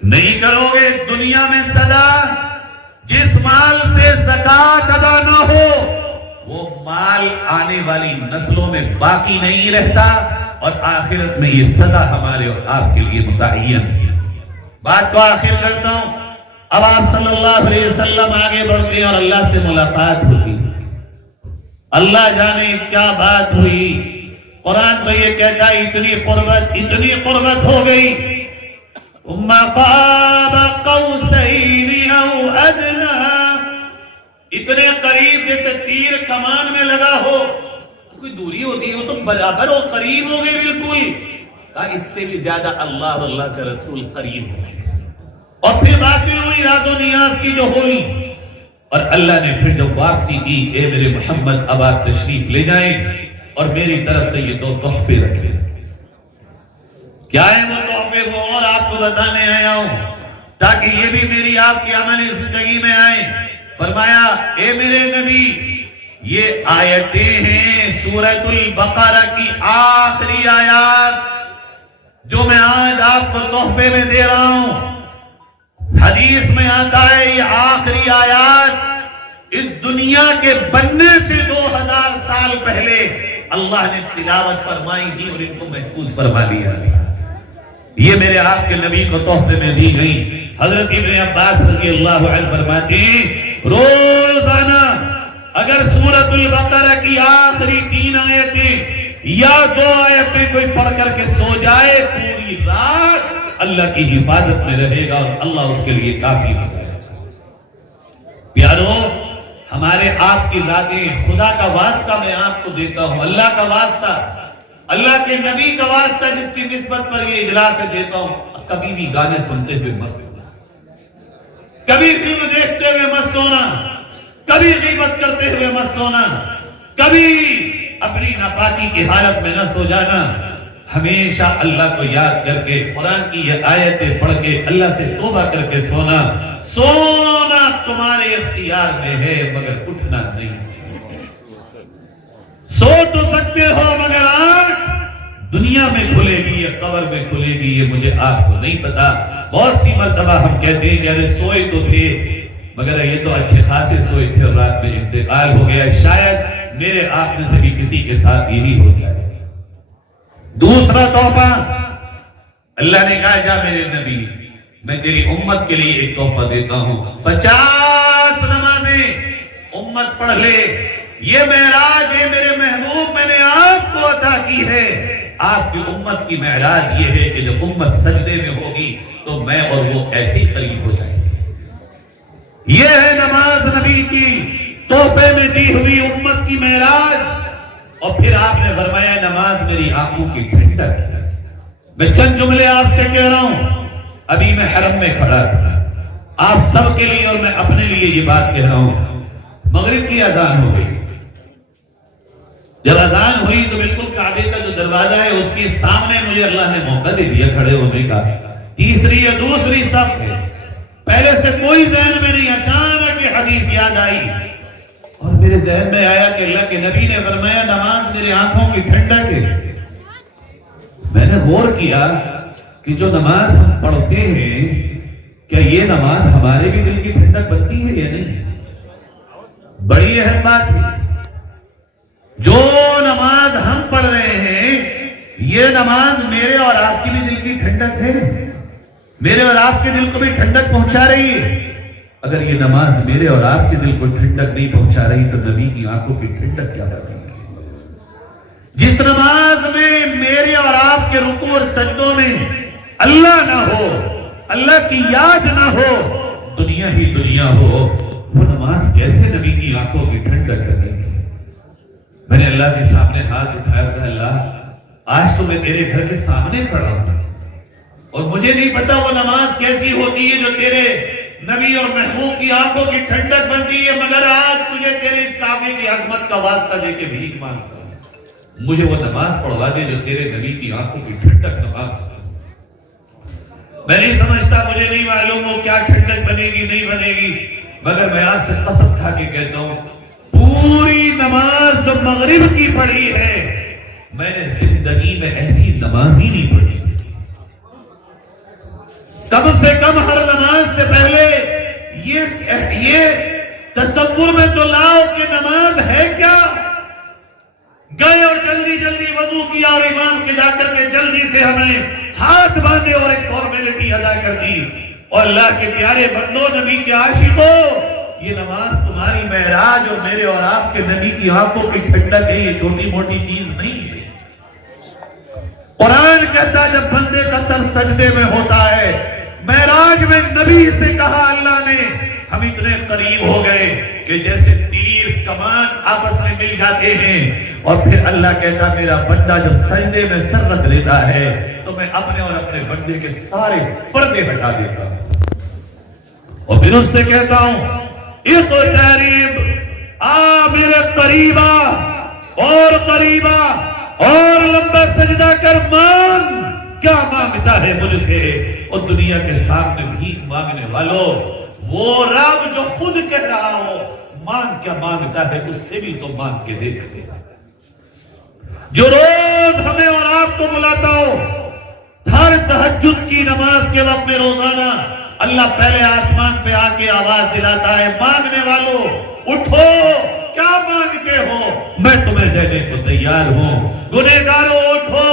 نہیں کرو گے دنیا میں سدا، جس مال سے زکوٰۃ ادا نہ ہو وہ مال آنے والی نسلوں میں باقی نہیں رہتا، اور آخرت میں یہ سزا ہمارے اور آپ کے لیے متعین ہے۔ بات کو آخر کرتا ہوں، اب آپ صلی اللہ علیہ وسلم آگے بڑھتے ہیں اور اللہ سے ملاقات ہوئی، اللہ جانے کیا بات ہوئی۔ قرآن تو یہ کہتا ہے اتنی قربت ہو گئی، ثم قاب قوسین او ادنی، اتنے قریب جیسے تیر کمان میں لگا ہو، کوئی دوری ہوتی ہے وہ تو برابر ہو، قریب ہو گئے بالکل، کہا اس سے بھی زیادہ اللہ اور اللہ کا رسول قریب ہو گئے۔ اور پھر باتیں ہوئی راز و نیاز کی جو ہوئی، اور اللہ نے پھر جب واپسی کی، اے میرے محمد اب آپ تشریف لے جائیں اور میری طرف سے یہ 2 تحفے رکھیں۔ کیا ہے وہ تحفے؟ وہ اور آپ کو بتانے آیا ہوں تاکہ یہ بھی میری آپ کی عملی زندگی میں آئے۔ فرمایا اے میرے نبی، یہ آیتیں ہیں سورۃ البقرہ کی آخری آیات جو میں آج آپ کو تحفے میں دے رہا ہوں۔ حدیث میں آتا ہے یہ آخری آیات اس دنیا کے بننے سے 2000 سال پہلے اللہ نے تلاوت فرمائی تھی اور ان کو محفوظ فرما لیا۔ یہ میرے آپ کے نبی کو تحفے میں دی گئی۔ حضرت ابن عباس رضی اللہ عنہ فرماتے ہیں روزانہ اگر سورۃ البقرہ کی آخری 3 آیتیں یا 2 آیتیں کوئی پڑھ کر کے سو جائے، پوری رات اللہ کی حفاظت میں رہے گا اور اللہ اس کے لیے کافی ہو جائے گا۔ پیارو، ہمارے آپ کی راتیں، خدا کا واسطہ میں آپ کو دیتا ہوں، اللہ کا واسطہ، اللہ کے نبی کا واسطہ جس کی نسبت پر یہ اجلاس دیتا ہوں، کبھی بھی گانے سنتے ہوئے مت سونا، کبھی فلم دیکھتے ہوئے مت سونا، کبھی غیبت کرتے ہوئے مت سونا، کبھی اپنی ناپاکی کی حالت میں نہ سو جانا۔ ہمیشہ اللہ کو یاد کر کے قرآن کی یہ آیتیں پڑھ کے اللہ سے توبہ کر کے سونا۔ سونا تمہارے اختیار میں ہے مگر اٹھنا نہیں۔ سو تو سکتے ہو مگر آنکھ دنیا میں کھلے گی یا قبر میں کھلے گی یہ مجھے آپ کو نہیں پتا۔ بہت سی مرتبہ ہم کہتے ہیں کہ ارے سوئے تو تھے مگر یہ تو اچھے خاصے سوئے تھے اور رات میں انتقال ہو گیا، شاید میرے آپ میں سے بھی کسی کے ساتھ یہی ہو جائے۔ دوسرا تحفہ، اللہ نے کہا جا میرے نبی میں تیری امت کے لیے ایک تحفہ دیتا ہوں، 50 نمازیں امت پڑھ لے۔ یہ معراج ہے میرے محبوب، میں نے آپ کو عطا کی ہے۔ آپ کی امت کی معراج یہ ہے کہ جب امت سجدے میں ہوگی میں اور وہ ایسے ہی قریب ہو جائیں گے۔ یہ ہے نماز نبی کی تحفے میں دی ہوئی امت کی معراج۔ اور پھر آپ نے فرمایا نماز میری آنکھوں کی ٹھنڈک ہے۔ میں چند جملے آپ سے کہہ رہا ہوں، ابھی میں حرم میں کھڑا تھا، آپ سب کے لیے اور میں اپنے لیے یہ بات کہہ رہا ہوں، مغرب کی اذان ہو گئی۔ جب اذان ہوئی تو بالکل کعبے کا جو دروازہ ہے اس کے سامنے مجھے اللہ نے موقع دے دیا کھڑے ہونے کا، تیسری یا دوسری صف ہے، پہلے سے کوئی ذہن میں نہیں، اچانک یہ حدیث یاد آئی اور میرے ذہن میں آیا کہ اللہ کے نبی نے فرمایا نماز میرے آنکھوں کی ٹھنڈک ہے۔ میں نے غور کیا کہ جو نماز ہم پڑھتے ہیں کیا یہ نماز ہمارے بھی دل کی ٹھنڈک بنتی ہے یا نہیں؟ بڑی اہم بات ہے۔ جو نماز ہم پڑھ رہے ہیں یہ نماز میرے اور آپ کی بھی دل کی ٹھنڈک ہے، میرے اور آپ کے دل کو بھی ٹھنڈک پہنچا رہی ہے۔ اگر یہ نماز میرے اور آپ کے دل کو ٹھنڈک نہیں پہنچا رہی تو نبی کی آنکھوں کی ٹھنڈک کیا رہی؟ جس نماز میں میرے اور آپ کے رکوع اور سجدوں میں اللہ نہ ہو، اللہ کی یاد نہ ہو، دنیا ہی دنیا ہو، وہ نماز کیسے نبی کی آنکھوں کی ٹھنڈک کرے گی؟ میں نے اللہ کے سامنے ہاتھ اٹھایا کہ اللہ آج تو میں تیرے گھر کے سامنے کھڑا ہوں اور مجھے نہیں پتا وہ نماز کیسی ہوتی ہے جو تیرے نبی اور محبوب کی آنکھوں کی ٹھنڈک بنتی ہے، مگر آج تجھے تیرے اس کعبے کی عظمت کا واسطہ دے کے بھیک مانگتا ہوں، مجھے وہ نماز پڑھوا دے جو تیرے نبی کی آنکھوں کی ٹھنڈک نماز ہے۔ میں نہیں سمجھتا، مجھے نہیں معلوم وہ کیا ٹھنڈک بنے گی نہیں بنے گی، مگر میں آپ سے قسم کھا کے کہتا ہوں پوری نماز جو مغرب کی پڑھی ہے میں نے زندگی میں ایسی نماز ہی نہیں پڑھی۔ کم سے کم ہر نماز سے پہلے یہ تصور میں تو لاؤ کہ نماز ہے کیا؟ گئے اور جلدی جلدی وضو کیا اور امام کے جا کر کے جلدی سے ہم نے ہاتھ باندھے اور ایک فارمیلٹی ادا کر دی۔ اور اللہ کے پیارے بندوں، نبی کے عاشقوں، یہ نماز تمہاری معراج اور میرے اور آپ کے نبی کی آنکھوں کی ٹھنڈک ہے، یہ چھوٹی موٹی چیز نہیں ہے۔ قرآن کہتا ہے جب بندے کا سر سجدے میں ہوتا ہے، معراج میں نبی سے کہا اللہ نے ہم اتنے قریب ہو گئے کہ جیسے تیر کمان آپس میں مل جاتے ہیں، اور پھر اللہ کہتا میرا بندہ جب سجدے میں سر رکھ دیتا ہے تو میں اپنے اور اپنے بندے کے سارے پردے ہٹا دیتا ہوں اور پھر اس سے کہتا ہوں اقترب، آ میرے قریبا اور قریبا اور لمبا سجدہ کر، مانگ کیا مانگتا ہے مجھ سے۔ اور دنیا کے سامنے بھیک مانگنے والوں، وہ رب جو خود کہہ رہا ہو مانگ کیا مانگتا ہے اس سے بھی تو مانگ کے دیکھتے، جو روز ہمیں اور آپ کو بلاتا ہو ہر تہجد کی نماز کے وقت میں روزانہ اللہ پہلے آسمان پہ آ کے آواز دلاتا ہے مانگنے والوں اٹھو، کیا مانگتے ہو میں تمہیں دینے کو تیار ہوں، گنہگاروں اٹھو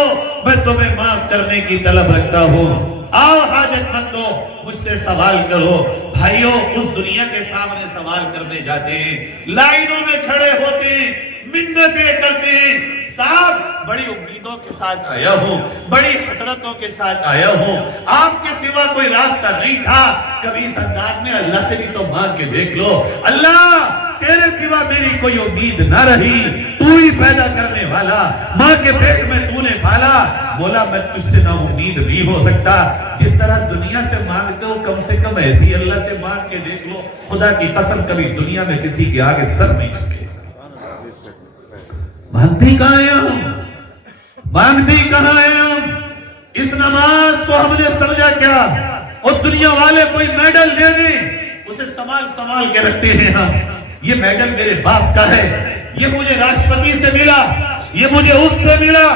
میں تمہیں معاف کرنے کی طلب رکھتا ہوں، آؤ حاجت مندو مجھ سے سوال کرو۔ بھائیوں اس دنیا کے سامنے سوال کرنے جاتے ہیں، لائنوں میں کھڑے ہوتے ہیں، منتیں کرتے ہیں، صاحب بڑی امیدوں کے ساتھ آیا ہوں، بڑی حسرتوں کے ساتھ آیا ہوں، آپ کے سوا کوئی راستہ نہیں تھا، کبھی اس انداز میں اللہ سے بھی تو مانگ کے دیکھ لو، اللہ تیرے سوا میری کوئی امید نہ رہی، تو ہی پیدا کرنے والا، ماں کے پیٹ میں تو نے پالا، مولا میں تجھ سے نا امید نہیں ہو سکتا، جس طرح دنیا سے مانگتے ہو کم سے کم ایسی اللہ سے مانگ کے دیکھ لو، خدا کی قسم کبھی دنیا میں کسی کے آگے سر نہیں جھکے۔ مانگتے کہاں ہیں ہم؟ مانگتے کہاں ہیں ہم؟ اس نماز کو ہم نے سمجھا کیا؟ اور دنیا والے کوئی میڈل دے دیں اسے سنبھال کے رکھتے ہیں ہم، یہ میڈل میرے باپ کا ہے، یہ مجھے راشٹرپتی سے ملا، یہ مجھے اس سے ملا۔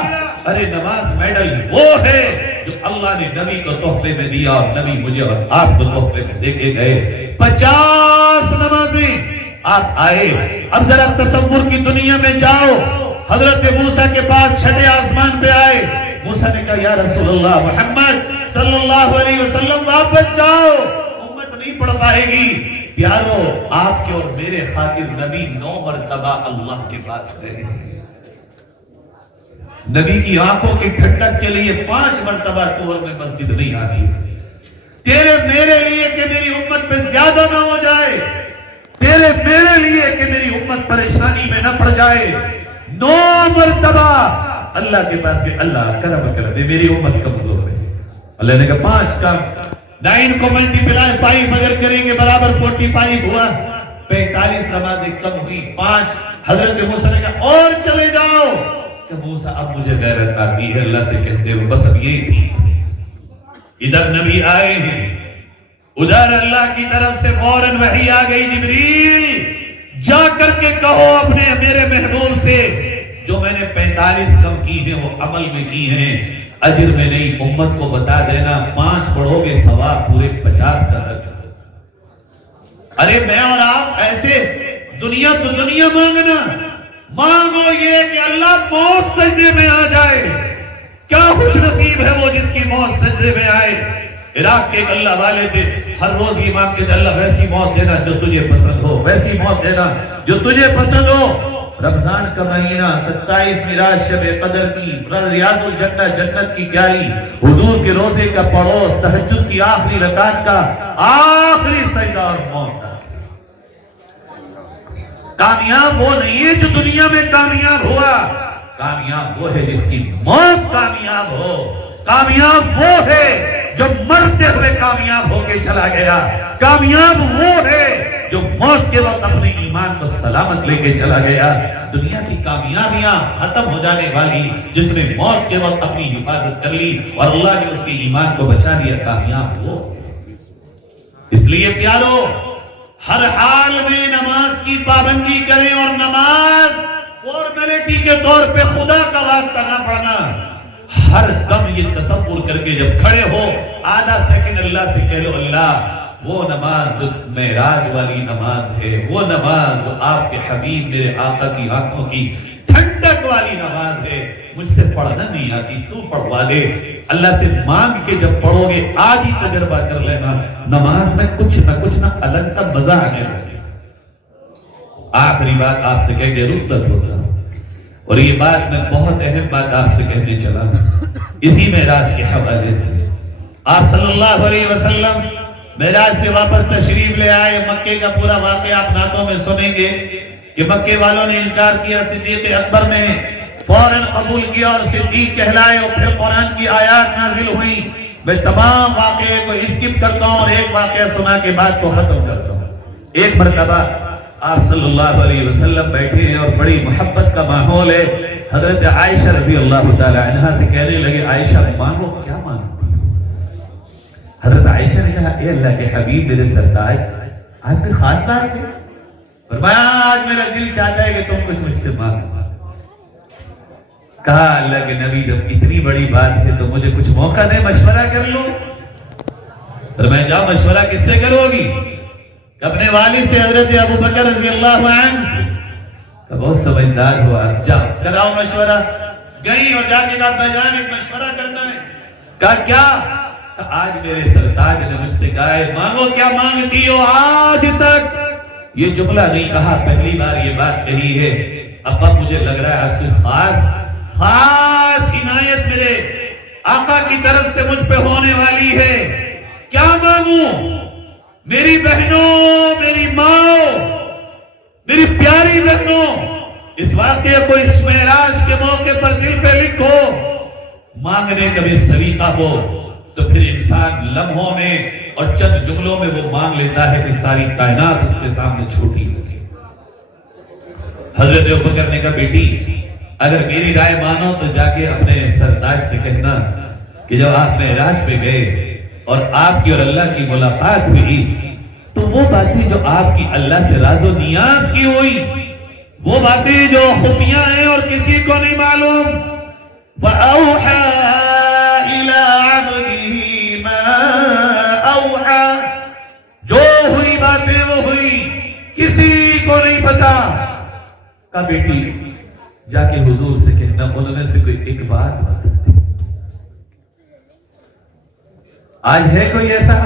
ارے نماز میڈل وہ ہے جو اللہ نے نبی کو تحفے میں دیا اور نبی مجھے اور آپ کو تحفے میں دے کے گئے۔ 50 نمازیں آپ آئے، اب ذرا تصور کی دنیا میں جاؤ، حضرت موسیٰ کے پاس چھٹے آسمان پہ آئے، موسیٰ نے کہا یا رسول اللہ محمد صلی اللہ علیہ وسلم واپس جاؤ، امت نہیں پڑھ پائے گی۔ پیارو آپ کے اور میرے خاطر نبی 9 مرتبہ اللہ کے پاس گئے، نبی کی آنکھوں کی ٹھنڈک کے لیے 5 مرتبہ طور میں مسجد نہیں آتی، تیرے میرے لیے کہ میری امت پہ زیادہ نہ ہو جائے، تیرے میرے لیے کہ میری امت پریشانی میں نہ پڑ جائے۔ 9 مرتبہ اللہ کے پاس کہ اللہ کرم کر دے، میری امت کمزور ہے۔ اللہ نے کہا 5 کام، 9 کو ملٹیپلائی 5 اگر کریں گے برابر 45 ہوا، 45 نمازیں کم ہوئی، 5۔ حضرت موسیٰ نے کہا اور چلے جاؤ۔ کہ موسیٰ اب مجھے غیرت آتی ہے، اللہ سے کہتے ہو بس اب یہی تھی۔ ادھر نبی آئے ہیں، ادھر اللہ کی طرف سے فوراً وحی آ گئی، جبریل جا کر کے کہو اپنے میرے محبوب سے جو میں نے 45 کم کی ہیں وہ عمل میں کی ہیں، اجر میں نہیں، امت کو بتا دینا 5 پڑھو گے ثواب پورے 50 کا درجہ۔ ارے میں اور آپ ایسے دنیا تو دنیا مانگنا، مانگو یہ کہ اللہ موت سجدے میں آ جائے۔ کیا خوش نصیب ہے وہ جس کی موت سجدے میں آئے۔ عراق کے ایک اللہ والے تھے، ہر روز یہ مانگتے تھے اللہ ویسی موت دینا جو تجھے پسند ہو، ویسی موت دینا جو تجھے پسند ہو۔ رمضان کا مہینہ 27 میراج شب قدر کی، ریاض الجنہ جنت کی کیالی، حضور کے روزے کا پڑوس، تہجد کی آخری رکعت کا آخری سجدہ اور موت۔ کامیاب وہ نہیں ہے جو دنیا میں کامیاب ہوا، کامیاب وہ ہے جس کی موت کامیاب ہو۔ کامیاب وہ ہے جو مرتے ہوئے کامیاب ہو کے چلا گیا، کامیاب وہ ہے جو موت کے وقت اپنے ایمان کو سلامت لے کے چلا گیا۔ دنیا کی کامیابیاں ختم ہو جانے والی، جس نے موت کے وقت اپنی حفاظت کر لی اور اللہ نے اس کے ایمان کو بچا لیا، کامیاب وہ۔ اس لیے پیارو ہر حال میں نماز کی پابندی کریں، اور نماز فارمیلٹی کے طور پہ خدا کا واسطہ نہ پڑھنا۔ ہر دم یہ تصور کر کے جب کھڑے ہو آدھا سیکنڈ اللہ سے کہہ لو اللہ وہ نماز جو معراج والی نماز ہے، وہ نماز جو آپ کے حبیب میرے آقا کی آنکھوں کی ٹھنڈک والی نماز ہے، مجھ سے پڑھنا نہیں آتی، تو پڑھوا دے۔ اللہ سے مانگ کے جب پڑھو گے آج ہی تجربہ کر لینا، نماز میں کچھ نہ الگ سا مزہ آنے لگے۔ آخری بات آپ سے کہہ کے رخصت ہوتا ہوں، اور یہ بات میں بہت اہم بات آپ سے کہنے چلا اسی معراج کے حوالے سے۔ آپ صلی اللہ علیہ وسلم معراج سے واپس تشریف لے آئے، مکے کا پورا واقعہ آپ نعتوں میں سنیں گے کہ مکے والوں نے انکار کیا، صدیق اکبر نے فوراً قبول کیا اور صدیق کہلائے، اور پھر قرآن کی آیات نازل ہوئی۔ میں تمام واقعے کو اسکپ کرتا ہوں اور ایک واقعہ سنا کے بات کو ختم کرتا ہوں۔ ایک مرتبہ آپ صلی اللہ علیہ وسلم بیٹھے ہیں اور بڑی محبت کا ماحول ہے، حضرت عائشہ رضی اللہ تعالی عنہا سے کہنے لگے عائشہ مانگو، کیا مانگو؟ حضرت عائشہ نے کہا اے اللہ کے حبیب میرے سرتاج، آج کوئی خاص بات ہے؟ فرمایا آج میرا دل چاہتا ہے کہ تم کچھ مجھ سے مانگو۔ کہا اللہ کے نبی جب اتنی بڑی بات ہے تو مجھے کچھ موقع دے، مشورہ کر لو۔ فرمایا جاؤ، مشورہ کس سے کرو گی؟ اپنے والد سے، حضرت ابو بکر رضی اللہ عنہ سے۔ بہت سمجھدار ہوا، جاؤ کراؤ مشورہ۔ گئی اور جا کے کہا بھائی ایک مشورہ کرنا ہے۔ کہا کیا؟ آج میرے سرتاج نے مجھ سے کہا ہے مانگو، کیا مانگتی ہو؟ آج تک یہ جملہ نہیں کہا، پہلی بار یہ بات کہی ہے۔ اب مجھے لگ رہا ہے آج کوئی خاص عنایت میرے آقا کی طرف سے مجھ پہ ہونے والی ہے۔ کیا مانگوں؟ میری بہنوں، میری ماں، میری پیاری بہنوں، اس واقعے کو اس معراج کے موقع پر دل پہ لکھو۔ مانگنے کا بھی سلیقہ ہو تو پھر انسان لمحوں میں اور چند جملوں میں وہ مانگ لیتا ہے کہ ساری کائنات اس کے سامنے چھوٹی لگے۔ حضرت ابوبکر نے کہا بیٹی اگر میری رائے مانو تو جا کے اپنے سرتاج سے کہنا کہ جب آپ معراج پہ گئے اور آپ کی اور اللہ کی ملاقات ہوئی تو وہ باتیں جو آپ کی اللہ سے راز و نیاز کی ہوئی، وہ باتیں جو خفیہ ہیں اور کسی کو نہیں معلوم، وَأَوْحَى إِلَىٰ عَبْدِهِ مَا أَوْحَى، جو ہوئی باتیں وہ ہوئی، کسی کو نہیں پتا۔ کہا بیٹی جا کے حضور سے کہنا انہوں نے سے کوئی ایک بات بتا دی۔ آج ہے کوئی ایسا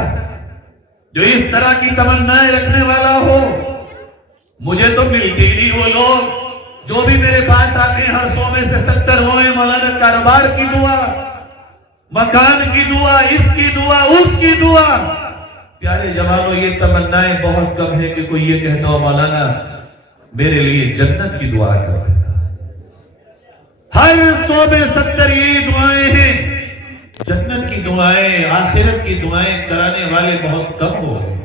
جو اس طرح کی تمنائیں رکھنے والا ہو؟ مجھے تو ملتے ہی نہیں وہ لوگ جو بھی میرے پاس آتے ہیں، ہر 100 میں سے 70 ہوئے مولانا کاروبار کی دعا، مکان کی دعا، اس کی دعا، اس کی دعا۔ دعا. پیارے جوانوں، یہ تمنائیں بہت کم ہے کہ کوئی یہ کہتا ہو مولانا میرے لیے جنت کی دعا کر دیتا. ہر 100 میں 70 یہ دعائیں ہیں. جنت کی دعائیں، آخرت کی دعائیں کرانے والے بہت کم ہو گئے.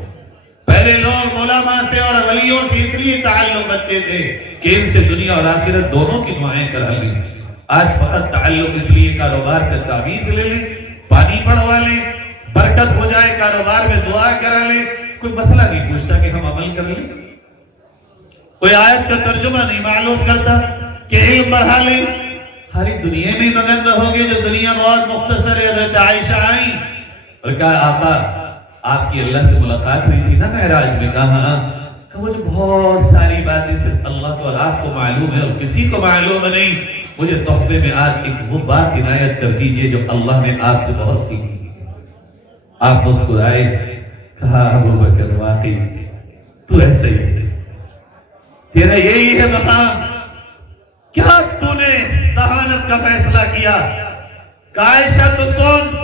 پہلے لوگ علماء سے اور ولیوں سے اس لیے تعلق رکھتے تھے کہ ان سے دنیا اور آخرت دونوں کی دعائیں کرا لیں. آج فقط تعلق اس لیے کاروبار کا تعویذ لے لیں، پانی پڑوا لیں، برکت ہو جائے کاروبار میں دعا کرا لیں. کوئی مسئلہ نہیں پوچھتا کہ ہم عمل کر لیں. کوئی آیت کا ترجمہ نہیں معلوم کرتا کہ علم بڑھا لیں. ساری دنیا میں مگن رہو گے جو دنیا بہت مختصر ہے. حضرت عائشہ آئیں اور کہا آقا آپ کی اللہ سے ملاقات ہوئی تھی نا معراج میں. کہا کہ وہ جو بہت ساری باتیں صرف اللہ کو اور آپ کو معلوم ہے اور کسی کو معلوم نہیں، مجھے تحفے میں آج ایک وہ بات عنایت کر دیجئے جو اللہ نے آپ سے بہت سیکھی. آپ مسکرائے. کہا ابو بکر واقعی تو ایسا ہی ہے، تیرا یہی ہے مقام. کیا تو نے ذہانت کا فیصلہ کیا؟ عائشہ تو سن،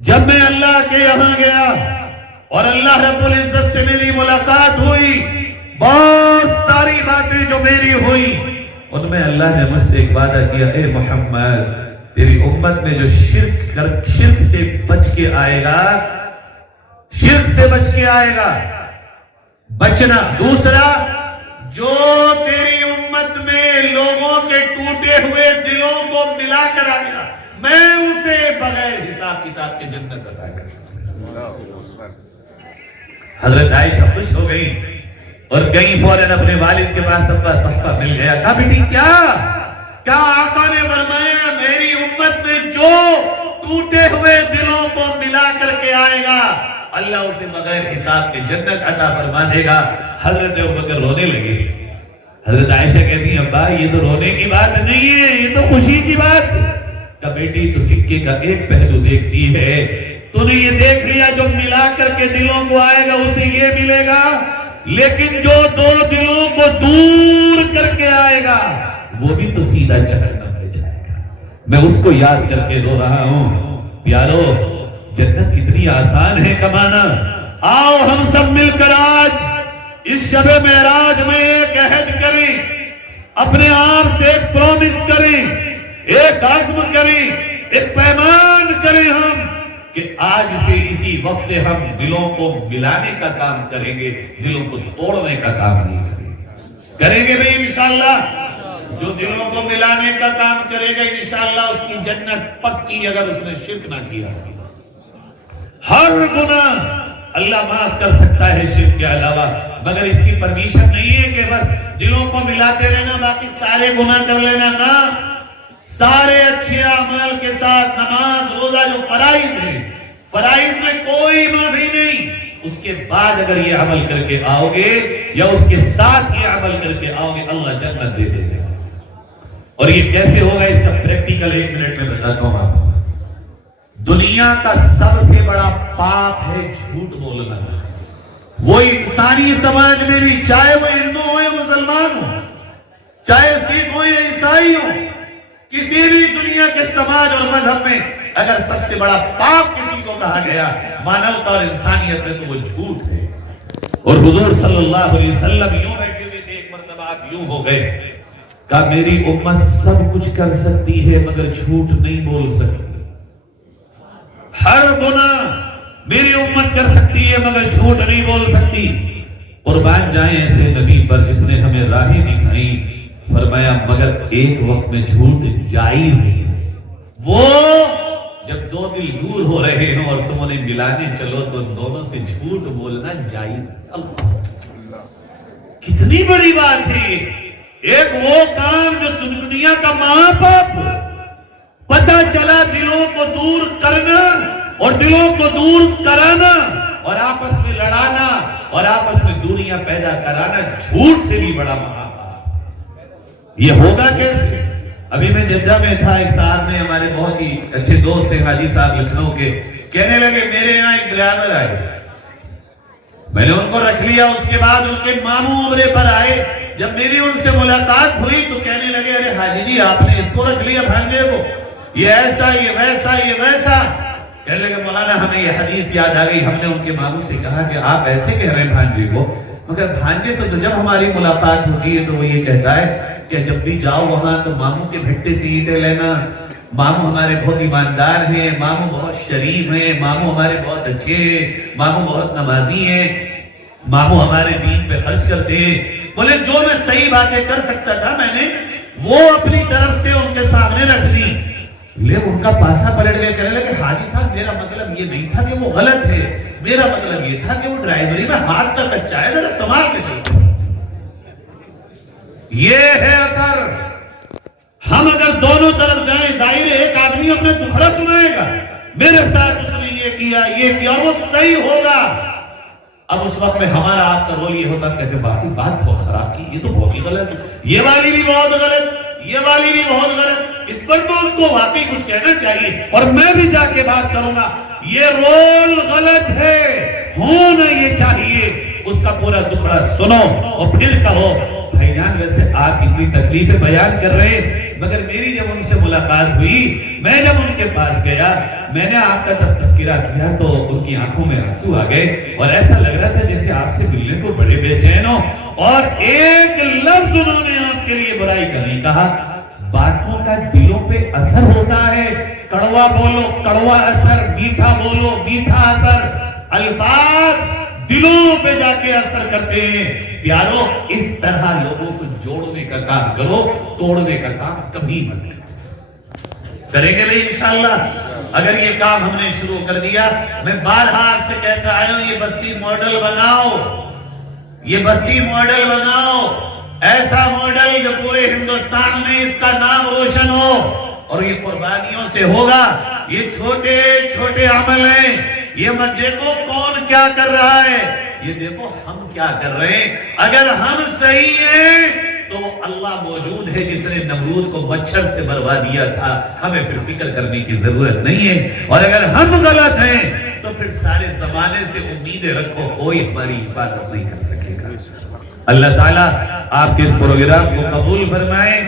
جب میں اللہ کے یہاں گیا اور اللہ رب العزت سے میری ملاقات ہوئی، بہت ساری باتیں جو میری ہوئی ان میں اللہ نے مجھ سے ایک وعدہ کیا، اے محمد تیری امت میں جو شرک سے بچ کے آئے گا، شرک سے بچ کے آئے گا، بچنا. دوسرا، جو تیری امت میں لوگوں کے ٹوٹے ہوئے دلوں کو ملا کر آئے گا، میں اسے بغیر حساب کتاب کے جنت عطا کروں گا. حضرت عائشہ خوش ہو گئی اور گئی فوراً اپنے والد کے پاس. ابا تحفہ مل گیا. کہا بیٹی کیا آقا نے فرمایا میری امت میں جو ٹوٹے ہوئے دلوں کو ملا کر کے آئے گا اللہ اسے بغیر حساب کے جنت عطا فرما دے گا. حضرت ابوبکر رونے لگے. حضرت عائشہ کہتی ہیں ابا یہ تو رونے کی بات نہیں ہے، یہ تو خوشی کی بات. کہ بیٹی تو سکے کا ایک پہلو دیکھتی ہے. تو نے یہ دیکھ لیا جو ملا کر کے دلوں کو آئے گا اسے یہ ملے گا، لیکن جو دو دلوں کو دور کر کے آئے گا وہ بھی تو سیدھا جہنم میں جائے گا. میں اس کو یاد کر کے رو رہا ہوں. پیارو، جنت کتنی آسان ہے کمانا. آؤ ہم سب مل کر آج اس شب معراج میں ایک عہد کریں، اپنے آپ سے ایک پرومس کریں، ایک عزم کریں، ایک پیمان کریں ہم کہ آج سے اسی وقت سے ہم دلوں کو ملانے کا کام کریں گے، دلوں کو توڑنے کا کام نہیں کریں گے. کریں گے بھئی انشاءاللہ. جو دلوں کو ملانے کا کام کرے گا انشاءاللہ اس کی جنت پکی اگر اس نے شرک نہ کیا. ہر گناہ اللہ معاف کر سکتا ہے شرک کے علاوہ، مگر اس کی پرمیشن نہیں ہے کہ بس دلوں کو ملاتے رہنا باقی سارے گناہ کر لینا. نہ، سارے اچھے اعمال کے ساتھ نماز روزہ جو فرائض ہیں، فرائض میں کوئی معافی نہیں. اس کے بعد اگر یہ عمل کر کے آؤ گے یا اس کے ساتھ یہ عمل کر کے آؤ گے اللہ جنت دے دے گا. اور یہ کیسے ہوگا اس کا پریکٹیکل 1 منٹ میں بتاتا ہوں آپ کو. دنیا کا سب سے بڑا پاپ ہے جھوٹ بولنا. وہ انسانی سماج میں بھی، چاہے وہ ہندو ہو یا مسلمان ہو، چاہے سکھ ہو یا عیسائی ہو، کسی بھی دنیا کے سماج اور مذہب میں اگر سب سے بڑا پاپ کسی کو کہا گیا مانوتا اور انسانیت میں تو وہ جھوٹ ہے. اور حضور صلی اللہ علیہ وسلم یوں بیٹھے ہوئے تھے، ایک مرتبہ آپ یوں ہو گئے، کہا میری امت سب کچھ کر سکتی ہے مگر جھوٹ نہیں بول سکتی. ہر گناہ میری امت کر سکتی ہے مگر جھوٹ نہیں بول سکتی. قربان جائیں ایسے نبی پر جس نے ہمیں راہیں دکھائی. فرمایا مگر ایک وقت میں جھوٹ جائز ہے، وہ جب دو دل دور ہو رہے ہوں اور تم انہیں ملانے چلو تو دونوں سے جھوٹ بولنا جائز. اللہ کتنی بڑی بات ہے. ایک وہ کام جو دنیا کا ماں باپ پتہ چلا دلوں کو دور کرنا اور دلوں کو دور کرانا اور آپس میں لڑانا اور آپس میں دوریاں پیدا کرانا جھوٹ سے بھی بڑا مہا. یہ ہوگا کیسے؟ ابھی میں جدہ میں تھا، ایک صاحب نے، ہمارے بہت ہی اچھے دوست ہیں حاجی صاحب لکھنؤ کے، کہنے لگے میرے یہاں ایک برادر آئے. میں نے ان کو رکھ لیا. اس کے بعد ان کے ماموں عمرے پر آئے. جب میری ان سے ملاقات ہوئی تو کہنے لگے ارے حاجی جی آپ نے اس کو رکھ لیا بھانجے کو، یہ ایسا یہ ویسا یہ ویسا. کہنے لگے مولانا ہمیں یہ حدیث یاد آ گئی، ہم نے ان کے ماموں سے کہا کہ آپ ایسے کہہ رہے ہیں بھانجے کو، مگر بھانجے سے تو جب ہماری ملاقات ہوتی ہے تو وہ یہ کہتا ہے کہ جب بھی جاؤ وہاں تو ماموں کے بھٹے سے اینٹیں لینا، ماموں ہمارے بہت ایماندار ہیں، ماموں بہت شریف ہیں، ماموں ہمارے بہت اچھے ہیں، ماموں بہت نمازی ہیں، ماموں ہمارے دین پہ خرچ کرتے ہیں۔ بولے جو میں صحیح باتیں کر سکتا تھا میں نے وہ اپنی طرف سے ان کے سامنے رکھ دی، لیکن ان کا پاسا پلٹ گئے، کہنے لگے حاجی صاحب میرا مطلب یہ نہیں تھا کہ وہ غلط ہے، میرا مطلب یہ تھا کہ وہ ڈرائیوری میں ہاتھ کا کچا ہے، ذرا سنبھال کے چلو۔ یہ ہے اثر۔ ہم اگر دونوں طرف جائیں، ظاہر ہے ایک آدمی اپنے دکھڑا سنائے گا، میرے ساتھ اس نے یہ کیا اور وہ صحیح ہوگا۔ اب اس وقت میں ہمارا آپ کا رول یہ ہوتا کہتے باقی بات بہت خراب کی، یہ تو بہت ہی غلط، یہ والی بھی بہت غلط، یہ والی بھی بہت غلط، اس پر تو اس کو واقعی کچھ کہنا چاہیے اور میں بھی جا کے بات کروں گا، یہ رول غلط ہے، ہونا یہ چاہیے۔ اس کا پورا دکھڑا سنو اور پھر کہو بھائی جان ویسے آپ اتنی تکلیفیں بیان کر رہے، مگر میری جب ان سے ملاقات ہوئی، میں جب ان کے پاس گیا، میں نے آپ کا جب تذکرہ کیا تو ان کی آنکھوں میں آنسو آ گئے اور ایسا لگ رہا تھا جیسے آپ سے ملنے کو بڑے بے چین ہو، اور ایک لفظ انہوں نے آپ کے لیے برائی کا نہیں کہا۔ باتوں کا دلوں پہ اثر ہوتا ہے، کڑوا بولو کڑوا اثر، میٹھا بولو میٹھا اثر، الفاظ دلوں پہ جا کے اثر کرتے ہیں۔ پیارو اس طرح لوگوں کو جوڑنے کا کام کرو، توڑنے کا کام کبھی مت کرو۔ کریں گے نہیں انشاءاللہ؟ اگر یہ کام ہم نے شروع کر دیا، میں بارہا آپ سے کہتا آیا ہوں یہ بستی ماڈل بناؤ، یہ بستی ماڈل بناؤ، ایسا ماڈل جو پورے ہندوستان میں اس کا نام روشن ہو، اور یہ قربانیوں سے ہوگا۔ یہ چھوٹے چھوٹے عمل ہیں، یہ مت دیکھو کون کیا کر رہا ہے، یہ دیکھو ہم کیا کر رہے ہیں۔ اگر ہم صحیح ہیں تو اللہ موجود ہے جس نے نمرود کو مچھر سے مروا دیا تھا، ہمیں پھر فکر کرنے کی ضرورت نہیں ہے۔ اور اگر ہم غلط ہیں تو پھر سارے زمانے سے امیدیں رکھو، کوئی ہماری حفاظت نہیں کر سکے گا۔ اللہ تعالیٰ آپ کے اس پروگرام کو قبول فرمائے،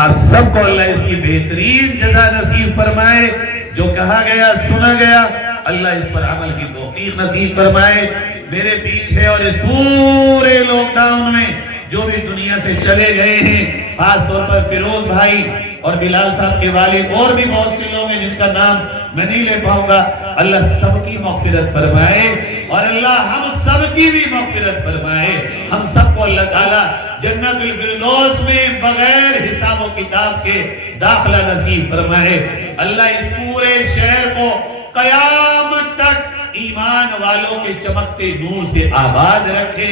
آپ سب کو اللہ اس کی بہترین جزا نصیب فرمائے، جو کہا گیا سنا گیا اللہ اس پر عمل کی توفیق نصیب فرمائے۔ میرے پیچھے اور اس پورے لاک ڈاؤن میں جو بھی دنیا سے چلے گئے ہیں، خاص طور پر فیروز بھائی اور بلال صاحب کے والد اور بھی بہت سے لوگ ہیں جن کا نام میں نہیں لے پاؤں گا، اللہ سب کی مغفرت فرمائے اور اللہ ہم سب کی بھی مغفرت فرمائے۔ ہم سب کو اللہ تعالیٰ جنت الفردوس میں بغیر حساب و کتاب کے داخلہ نصیب فرمائے۔ اللہ اس پورے شہر کو قیامت تک ایمان والوں کے چمکتے نور سے آباد رکھے،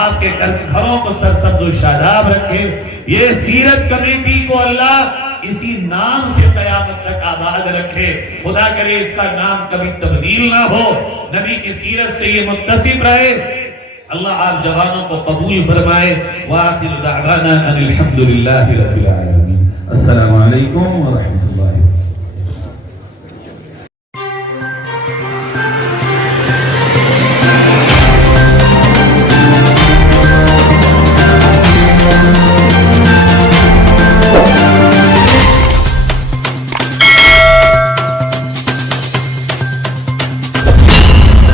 آپ کے گھروں کو سرسبز و شاداب رکھے۔ یہ سیرت کمیٹی کو اللہ اسی نام سے قیامت تک آباد رکھے، خدا کرے اس کا نام کبھی تبدیل نہ ہو، نبی کی سیرت سے یہ متصف رہے۔ اللہ آپ جوانوں کو قبول فرمائے۔ وآخر دعوانا ان الحمدللہ رب العالمین۔ السلام علیکم ورحمۃ اللہ۔